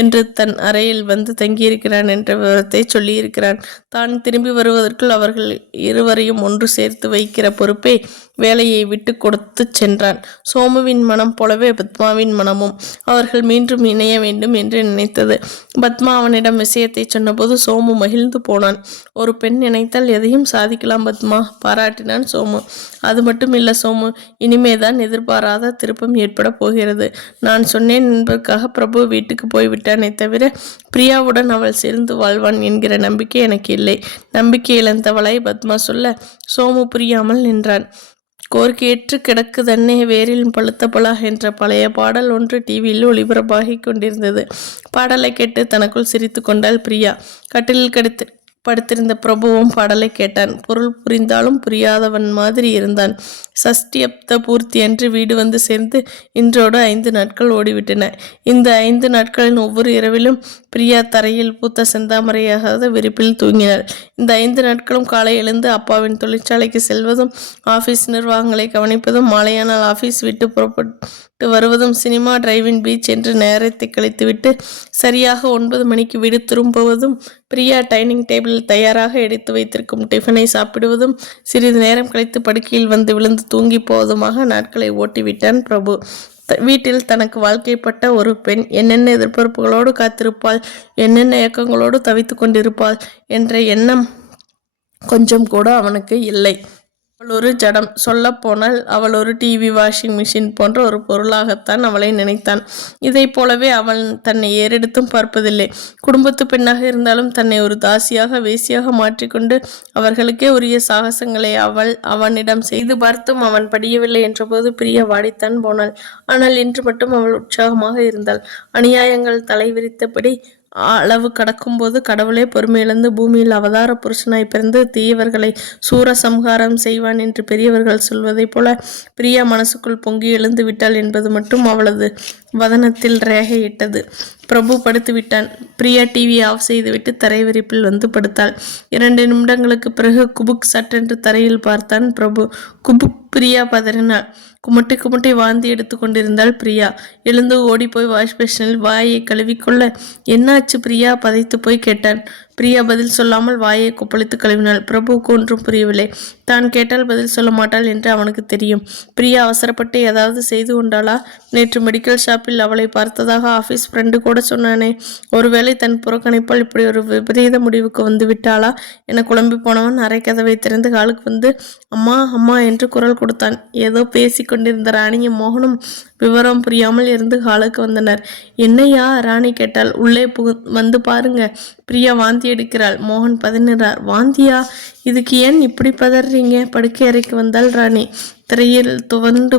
என்று தன் அறையில் வந்து தங்கியிருக்கிறான் என்ற விவரத்தை சொல்லியிருக்கிறான். தான் திரும்பி வருவதற்குள் அவர்கள் இருவரையும் ஒன்று சேர்த்து வைக்கிற பொறுப்பை வேலையை விட்டு கொடுத்து சென்றான். சோமுவின் மனம் போலவே பத்மாவின் மனமும் அவர்கள் மீண்டும் இணைய வேண்டும் என்று நினைத்தது. பத்மா அவனிடம் விஷயத்தை சொன்னபோது சோமு மகிழ்ந்து போனான். ஒரு பெண் நினைத்தால் எதையும் சாதிக்கலாம் பத்மா, பாராட்டினான் சோமு. அது மட்டும் இல்ல சோமு, இனிமேதான் எதிர்பாராத திருப்பம் ஏற்பட போகிறது. நான் சொன்னேன் என்பதற்காக பிரபு வீட்டுக்கு போய்விட்டானே தவிர பிரியாவுடன் அவள் சேர்ந்து வாழ்வான் என்கிற நம்பிக்கை எனக்கு இல்லை. நம்பிக்கை இழந்தவளை பத்மா சொல்ல சோமு புரியாமல் நின்றான். கோர்க்கையற்று கிடக்கு தன்னே வேரில் பழுத்த பலா என்ற பழைய பாடல் ஒன்று டிவியில் ஒளிபரப்பாகிக் கொண்டிருந்தது. பாடலை கேட்டு தனக்குள் சிரித்து கொண்டாள் பிரியா. கட்டிலில் படுத்திருந்த பிரபுவும் பாடலை கேட்டான். பொருள் புரிந்தாலும் புரியாதவன் மாதிரி இருந்தான். சஷ்டியப்த பூர்த்தி அன்று வீடு வந்து சேர்ந்து இன்றோடு 5 நாட்கள் ஓடிவிட்டன. இந்த 5 நாட்களின் ஒவ்வொரு இரவிலும் பிரியா தரையில் பூத்த செந்தாமரையாகாத விரிப்பில் தூங்கினாள். இந்த 5 நாட்களும் காலை எழுந்து அப்பாவின் தொழிற்சாலைக்கு செல்வதும், ஆபீஸ் நிர்வாகங்களை கவனிப்பதும், மாலையானால் ஆபீஸ் விட்டு புறப்பட்டு வருவதும், சினிமா, டிரைவிங், பீச் என்று நேரத்தை கழித்துவிட்டு சரியாக 9 மணிக்கு வீடு திரும்புவதும், பிரியா டைனிங் டேபிளில் தயாராக எடுத்து வைத்திருக்கும் டிஃபனை சாப்பிடுவதும், சிறிது நேரம் கழித்து படுக்கையில் வந்து விழுந்து தூங்கி போவதுமாக நாட்களை ஓட்டிவிட்டான் பிரபு. வீட்டில் தனக்கு வாழ்க்கைப்பட்ட ஒரு பெண் என்னென்ன எதிர்பார்ப்புகளோடு காத்திருப்பாள், என்னென்ன இயக்கங்களோடு தவித்து கொண்டிருப்பாள் என்ற எண்ணம் கொஞ்சம் கூட அவனுக்கு இல்லை. அவள் ஒரு ஜடம். சொல்லப்போனால் அவள் ஒரு டிவி, வாஷிங் மிஷின் போன்ற ஒரு பொருளாகத்தான் அவளை நினைத்தான். இதை போலவே அவள் தன்னை ஏறெடுத்தும் பார்ப்பதில்லை. குடும்பத்து பெண்ணாக இருந்தாலும் தன்னை ஒரு தாசியாக, வேசியாக மாற்றிக்கொண்டு அவர்களுக்கே உரிய சாகசங்களை அவனிடம் செய்து பார்த்தும் அவன் படியவில்லை என்றபோது பிரியா வாடித்தான் போனாள். ஆனால் இன்று மட்டும் அவள் உற்சாகமாக இருந்தாள். அநியாயங்கள் தலை விரித்தபடி அளவு கடக்கும்போது கடவுளே பொறுமையிழந்து பூமியில் அவதார புருஷனாய் பிறந்து தீயவர்களை சூரசம்ஹாரம் செய்வான் என்று பெரியவர்கள் சொல்வதைப் போல பிரியா மனசுக்குள் பொங்கி எழுந்து விட்டாள் என்பது மட்டும் அவளது வதனத்தில் ரேகையிட்டது. பிரபு படுத்து விட்டான். பிரியா டிவியை ஆஃப் செய்துவிட்டு தரை விரிப்பில் வந்து படுத்தாள். 2 நிமிடங்களுக்கு பிறகு குபுக் சட்டென்று தரையில் பார்த்தான் பிரபு. குபுக். பிரியா பதறினாள். குமட்டி வாந்தி எடுத்து கொண்டிருந்தாள் பிரியா. எழுந்து ஓடிப்போய் வாஷ் பேஷனில் வாயை கழுவிக்கொள்ள, என்னாச்சு பிரியா? பதைத்து போய் கேட்டான். பிரியா பதில் சொல்லாமல் வாயை கொப்பளித்து கழுவினாள். பிரபுவுக்கு ஒன்றும் புரியவில்லை. தான் கேட்டால் பதில் சொல்ல மாட்டாள் என்று அவனுக்கு தெரியும். பிரியா அவசரப்பட்டு ஏதாவது செய்து கொண்டாளா? நேற்று மெடிக்கல் ஷாப்பில் அவளை பார்த்ததாக ஆஃபீஸ் ஃப்ரெண்டு கூட சொன்னானே, ஒருவேளை தன் புறக்கணிப்பால் இப்படி ஒரு விபரீத முடிவுக்கு வந்து விட்டாளா என குழம்பி போனவன் அரை கதவை திறந்து காலுக்கு வந்து அம்மா அம்மா என்று குரல் கொடுத்தான். ஏதோ பேசி கொண்டிருந்த ராணியும் மோகனும் விவரம் புரியாமல் இருந்து ஹாலுக்கு வந்தனர். என்னையா? ராணி கேட்டாள். உள்ளே வந்து பாருங்க, பிரியா வாந்தி எடுக்கிறாள். மோகன் பதறினார். வாந்தியா? இதுக்கு ஏன் இப்படி பதறீங்க? படுக்கை அறைக்கு வந்தாள் ராணி. திரையில் துவண்டு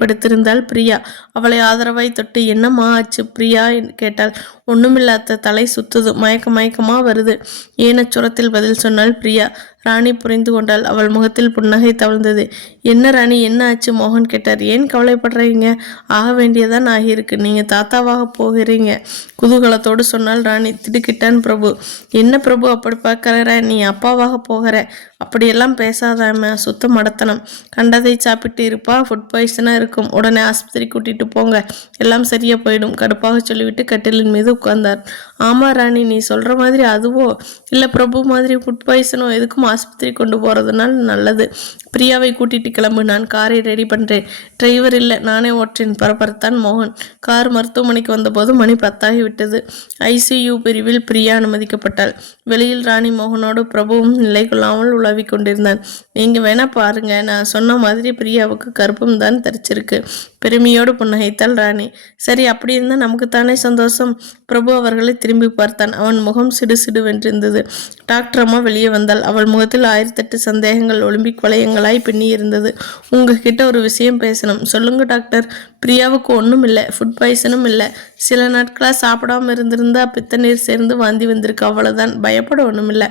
படுத்திருந்தாள் பிரியா. அவளை ஆதரவாய் தொட்டு என்னம்மா ஆச்சு பிரியா கேட்டாள். ஒண்ணுமில்லாத, தலை சுத்துது, மயக்கமா வருது. ஏனச்சுரத்தில் பதில் சொன்னாள் பிரியா. ராணி புரிந்து கொண்டாள். அவள் முகத்தில் புன்னகை தவழ்ந்தது. என்ன ராணி, என்ன ஆச்சு? மோகன் கேட்டார். ஏன் கவலைப்படுறீங்க? ஆக வேண்டியதான் ஆகியிருக்கு. நீங்க தாத்தாவாக போகிறீங்க, குதூகலத்தோடு சொன்னாள் ராணி. திடுக்கிட்டான் பிரபு. என்ன பிரபு அப்படி பார்க்கற? நீ அப்பாவாக போகிற? அப்படியெல்லாம் பேசாதாம, சுத்த மடத்தனம். கண்டதை சாப்பிட்டு இருப்பா, ஃபுட் பாய்சனாக இருக்கும். உடனே ஆஸ்பத்திரி கூட்டிட்டு போங்க, எல்லாம் சரியா போயிடும், கடுப்பாக சொல்லிவிட்டு கட்டிலின் மீது உட்கார்ந்தார். ஆமா ராணி, நீ சொல்ற மாதிரி அதுவோ இல்லை பிரபு மாதிரி ஃபுட் பாய்சனோ, எதுக்கும் ஆஸ்பத்திரி கொண்டு போறதுனால நல்லது. பிரியாவை கூட்டிட்டு கிளம்பு, நான் காரை ரெடி பண்றேன். டிரைவர் இல்லை, நானே ஓற்றேன், பரபரத்தான் மோகன். கார் மருத்துவமனைக்கு வந்தபோது மணி 10 ஆகிவிட்டது. ICU பிரிவில் பிரியா அனுமதிக்கப்பட்டாள். வெளியில் ராணி மோகனோடு பிரபுவும் நிலை கொள்ளாமல் உலாவிக் கொண்டிருந்தான். நீங்க வேணா பாருங்க, நான் சொன்ன மாதிரி பிரியாவுக்கு கருப்பும் தான் தரிச்சிருக்கு. பெருமையோடு புன்னகைத்தாள் ராணி. சரி, அப்படி இருந்தால் நமக்குத்தானே சந்தோஷம். பிரபு அவர்களை திரும்பி பார்த்தான். அவன் முகம் சிடுசிடுவென்றிருந்தது. டாக்டர் அம்மா வெளியே வந்தாள். அவள் முகத்தில் 1008 சந்தேகங்கள் ஒலிம்பிக் வளையங்களாய் பின்னி இருந்தது. உங்ககிட்ட ஒரு விஷயம் பேசணும். சொல்லுங்க டாக்டர். பிரியாவுக்கு ஒன்றும் இல்லை, ஃபுட் பாய்சனும் இல்லை. சில நாட்களாக சாப்பிடாம இருந்திருந்தா பித்த நீர் சேர்ந்து வாந்தி வந்திருக்கு, அவ்வளவுதான். பயப்பட ஒன்றும் இல்லை.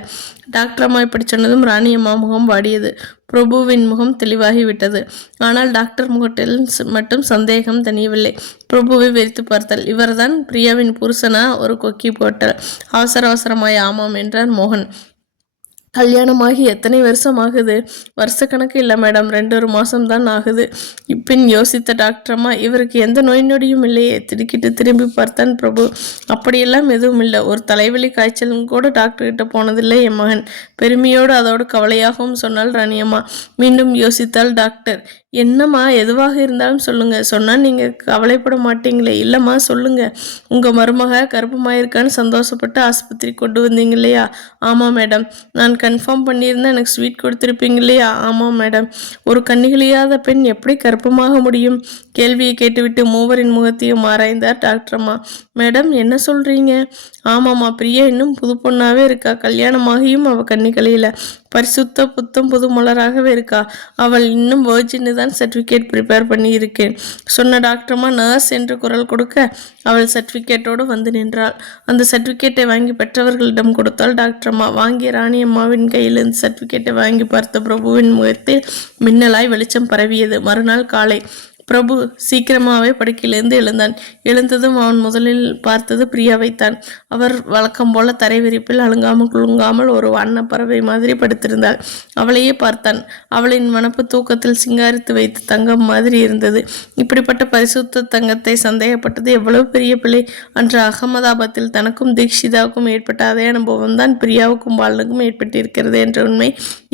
டாக்டர் அம்மா இப்படி சொன்னதும் ராணி அம்மா முகம் வாடியது. பிரபுவின் முகம் தெளிவாகிவிட்டது. ஆனால் டாக்டர் முகத்தில் மட்டும் சந்தேகம் தணியவில்லை. பிரபுவை வெறித்து பார்த்தாள். இவர்தான் பிரியாவின் புருஷனா? ஒரு கொக்கி போட்டாள். அவசரமாய் ஆமாம் என்றார் மோகன். கல்யாணமாகி எத்தனை வருஷம் ஆகுது? வருஷக்கணக்கு இல்லை மேடம், 2 மாதம்தான் ஆகுது. இப்பின் யோசித்த டாக்டர் அம்மா, இவருக்கு எந்த நோய் நொடியும் இல்லையே? திடுக்கிட்டு திரும்பி பார்த்தான் பிரபு. அப்படியெல்லாம் எதுவும் இல்லை. ஒரு தலைவலி காய்ச்சலும் கூட டாக்டர்கிட்ட போனதில்லை என் மகன். பெருமையோடு அதோடு கவலையாகவும் சொன்னால் ராணியம்மா. மீண்டும் யோசித்தாள் டாக்டர். என்னம்மா, எதுவாக இருந்தாலும் சொல்லுங்க, சொன்னா நீங்க கவலைப்பட மாட்டீங்களே? இல்லம்மா சொல்லுங்க. உங்க மருமக கர்ப்பமாயிருக்கான்னு சந்தோஷப்பட்டு ஆஸ்பத்திரி கொண்டு வந்தீங்க இல்லையா? ஆமா மேடம். நான் கன்ஃபார்ம் பண்ணியிருந்தேன், எனக்கு ஸ்வீட் கொடுத்துருப்பீங்க இல்லையா? ஆமாம் மேடம். ஒரு கண்ணிகளியாத பெண் எப்படி கர்ப்பமாக முடியும்? கேள்வியை கேட்டுவிட்டு மூவரின் முகத்தையும் ஆராய்ந்தார் டாக்டர் அம்மா. மேடம், என்ன சொல்றீங்க? ஆமாம்மா, பிரியா இன்னும் புது பொண்ணாவே இருக்கா. கல்யாணமாகியும் அவள் கண்ணிகளியில் பரிசுத்த புத்தம் புது மலராகவே இருக்கா. அவள் இன்னும் வேர்ஜின்னு தான் சர்டிஃபிகேட் ப்ரிப்பேர் பண்ணி இருக்கேன் சொன்ன டாக்டர்மா நர்ஸ் என்று குரல் கொடுக்க அவள் சர்டிஃபிகேட்டோடு வந்து நின்றாள். அந்த சர்டிஃபிகேட்டை வாங்கி பெற்றவர்களிடம் கொடுத்தாள் டாக்டர்மா. வாங்கிய ராணி அம்மாவின் கையிலிருந்து சர்டிஃபிகேட்டை வாங்கி பார்த்த பிரபுவின் முகத்தில் மின்னலாய் வெளிச்சம் பரவியது. மறுநாள் காலை பிரபு சீக்கிரமாகவே படுக்கையிலிருந்து எழுந்தான். எழுந்ததும் அவன் முதலில் பார்த்தது பிரியாவைத்தான். அவர் வழக்கம் போல தரை விரிப்பில் அழுங்காமல் குலுங்காமல் ஒரு வண்ண பறவை மாதிரி படுத்திருந்தாள். அவளையே பார்த்தான். அவளின் மனப்பு தூக்கத்தில் சிங்காரித்து வைத்த தங்கம் மாதிரி இருந்தது. இப்படிப்பட்ட பரிசுத்த தங்கத்தை சந்தேகப்பட்டது எவ்வளவு பெரிய பிள்ளை. அன்று அகமதாபாத்தில் தனக்கும் தீக்ஷிதாவுக்கும் ஏற்பட்ட அதே அனுபவம் தான் பிரியாவுக்கும் பாலனுக்கும் ஏற்பட்டிருக்கிறது என்ற உண்மை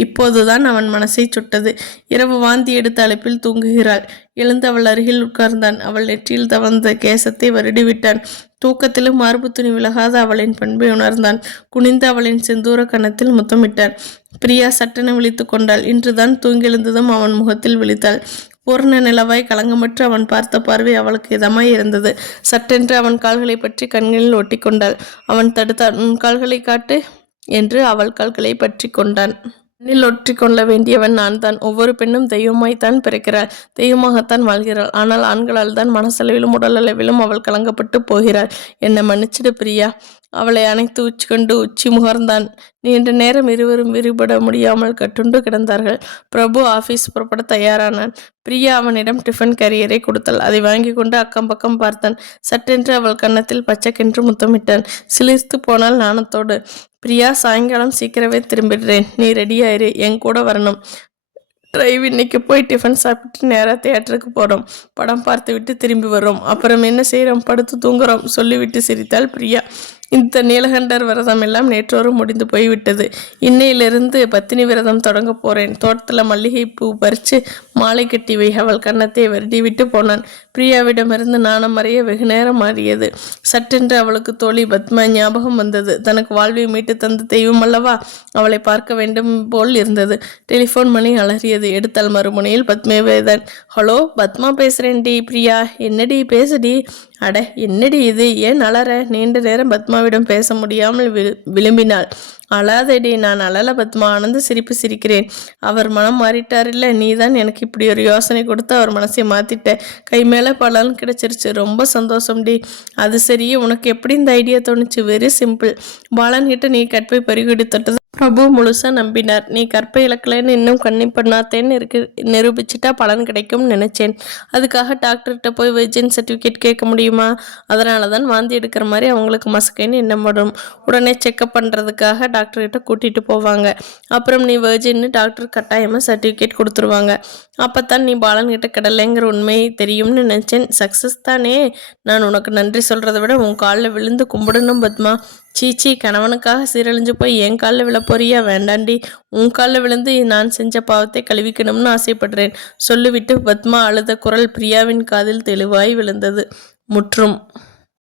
இப்போதுதான் அவன் மனசை சுட்டது. இரவு வாந்தி எடுத்த அழைப்பில் தூங்குகிறாள். எழுந்து அவள் அருகில் உட்கார்ந்தான். அவள் நெற்றியில் தவழ்ந்த கேசத்தை வருடிவிட்டான். தூக்கத்திலும் மார்பு துணி விலகாத அவளின் பண்பை உணர்ந்தான். குனிந்து அவளின் செந்தூர கன்னத்தில் முத்தமிட்டான். பிரியா சட்டென விழித்து கொண்டாள். இன்றுதான் தூங்கெழுந்ததும் அவன் முகத்தில் விழித்தாள். பூர்ண நிலவாய் களங்கமற்று அவன் பார்த்த பார்வை அவளுக்கு இதமாய் இருந்தது. சட்டென்று அவன் கால்களை பற்றி கண்களில் ஒட்டி கொண்டாள். அவன் தடுத்தான். உன் கால்களை காட்டு என்று அவள் கால்களை பற்றி கொண்டான். கண்ணில் ஒற்றி கொள்ள வேண்டியவன் நான் தான். ஒவ்வொரு பெண்ணும் தெய்வமாய்த்தான் பிறக்கிறாள், தெய்வமாகத்தான் வாழ்கிறாள். ஆனால் ஆண்களால் தான் மனசளவிலும் உடல் அளவிலும் அவள் கலங்கப்பட்டு போகிறாள். என்னை மன்னிச்சிடு பிரியா. அவளை அணைத்து உச்சி முகர்ந்தான். நீண்ட நேரம் இருவரும் விரிபட முடியாமல் கட்டுண்டு கிடந்தார்கள். பிரபு ஆபீஸ் புறப்பட தயாரானான். பிரியா அவனிடம் டிஃபன் கேரியரை கொடுத்தாள். அதை வாங்கி கொண்டு அக்கம் பக்கம் பார்த்தான். சட்டென்று அவள் கன்னத்தில் பச்சைக்கென்று முத்தமிட்டான். சிலிர்த்து போனால் நாணத்தோடு. பிரியா, சாயங்காலம் சீக்கிரமே திரும்பிடுறேன், நீ ரெடியாயிரு, என் கூட வரணும். டிரைவ் இன்னைக்கு போய் டிஃபன் சாப்பிட்டு நேராக தியேட்டருக்கு போகிறோம். படம் பார்த்து விட்டு திரும்பி வரோம். அப்புறம் என்ன செய்கிறோம்? படுத்து தூங்குறோம் சொல்லிவிட்டு சிரித்தாள் பிரியா. இந்த நீலகண்டர் விரதம் எல்லாம் நேற்றோடு முடிந்து போய்விட்டது. இன்னையிலிருந்து பத்தினி விரதம் தொடங்க போறேன். தோட்டத்தில் மல்லிகை பூ பறித்து மாலை கட்டி வை. அவள் கன்னத்தை வருடி விட்டு போனான். பிரியாவிடமிருந்து நாணம் மறைய வெகு நேரம் மாறியது. சட்டென்று அவளுக்கு தோழி பத்மா ஞாபகம் வந்தது. தனக்கு வாழ்வை மீட்டு தந்த தெய்வம் அல்லவா, அவளை பார்க்க வேண்டும் போல் இருந்தது. டெலிஃபோன் மணி அலறியது. எடுத்தால் மறுமுனையில் பத்மாவேதான். ஹலோ, பத்மா பேசுகிறேன்டி. பிரியா, என்னடி பேசுடி. அட, என்னடி இது, ஏன் அலற? நீண்ட நேரம் பத்மாவிடம் பேச முடியாமல் விரும்பினாள். அழாதடி, நான் அழல பத்மா. ஆனந்த சிரிப்பு சிரிக்கிறேன். அவர் மனம் மாறிட்டார் இல்லை, நீ தான் எனக்கு இப்படி ஒரு யோசனை கொடுத்து அவர் மனசை மாற்றிட்ட. கை மேலே பலன் கிடைச்சிருச்சு. ரொம்ப சந்தோஷம்டி. அது சரி, உனக்கு எப்படி இந்த ஐடியா தோணுச்சு? Very simple. பாலன் கிட்ட நீ கற்பை பறிகொடி தொட்டது பிரபு முழுசா நம்பினார். நீ கற்பை இழக்கலைன்னு இன்னும் கண்ணி பண்ணாத்தேன்னு நிரூபிச்சுட்டா பலன் கிடைக்கும்னு நினைச்சேன். அதுக்காக டாக்டர்கிட்ட போய் வெர்ஜின் சர்டிஃபிகேட் கேட்க முடியுமா? அதனால தான் வாந்தி எடுக்கிற மாதிரி அவங்களுக்கு மசக்கைன்னு எண்ணம் வரும். உடனே செக்கப் பண்ணுறதுக்காக டாக்டர்கிட்ட கூட்டிகிட்டு போவாங்க. அப்புறம் நீ வெர்ஜின்னு டாக்டர் கட்டாயமாக சர்டிஃபிகேட் கொடுத்துருவாங்க. அப்போத்தான் நீ பாலன்கிட்ட கிடலைங்கிற உண்மையை தெரியும்னு நினச்சேன். சக்ஸஸ் தானே. நான் உனக்கு நன்றி சொல்கிறத விட உன் காலில் விழுந்து கும்பிடணும் பத்மா. சீச்சி, கணவனுக்காக சீரழிஞ்சு போய் என் காலில் விழ போறியா? வேண்டாண்டி. உன் காலில் விழுந்து நான் செஞ்ச பாவத்தை கழுவிக்கணும்னு ஆசைப்படுறேன் சொல்லிவிட்டு பத்மா அழுத குரல் பிரியாவின் காதில் தெளிவாய் விழுந்தது. முற்றும்.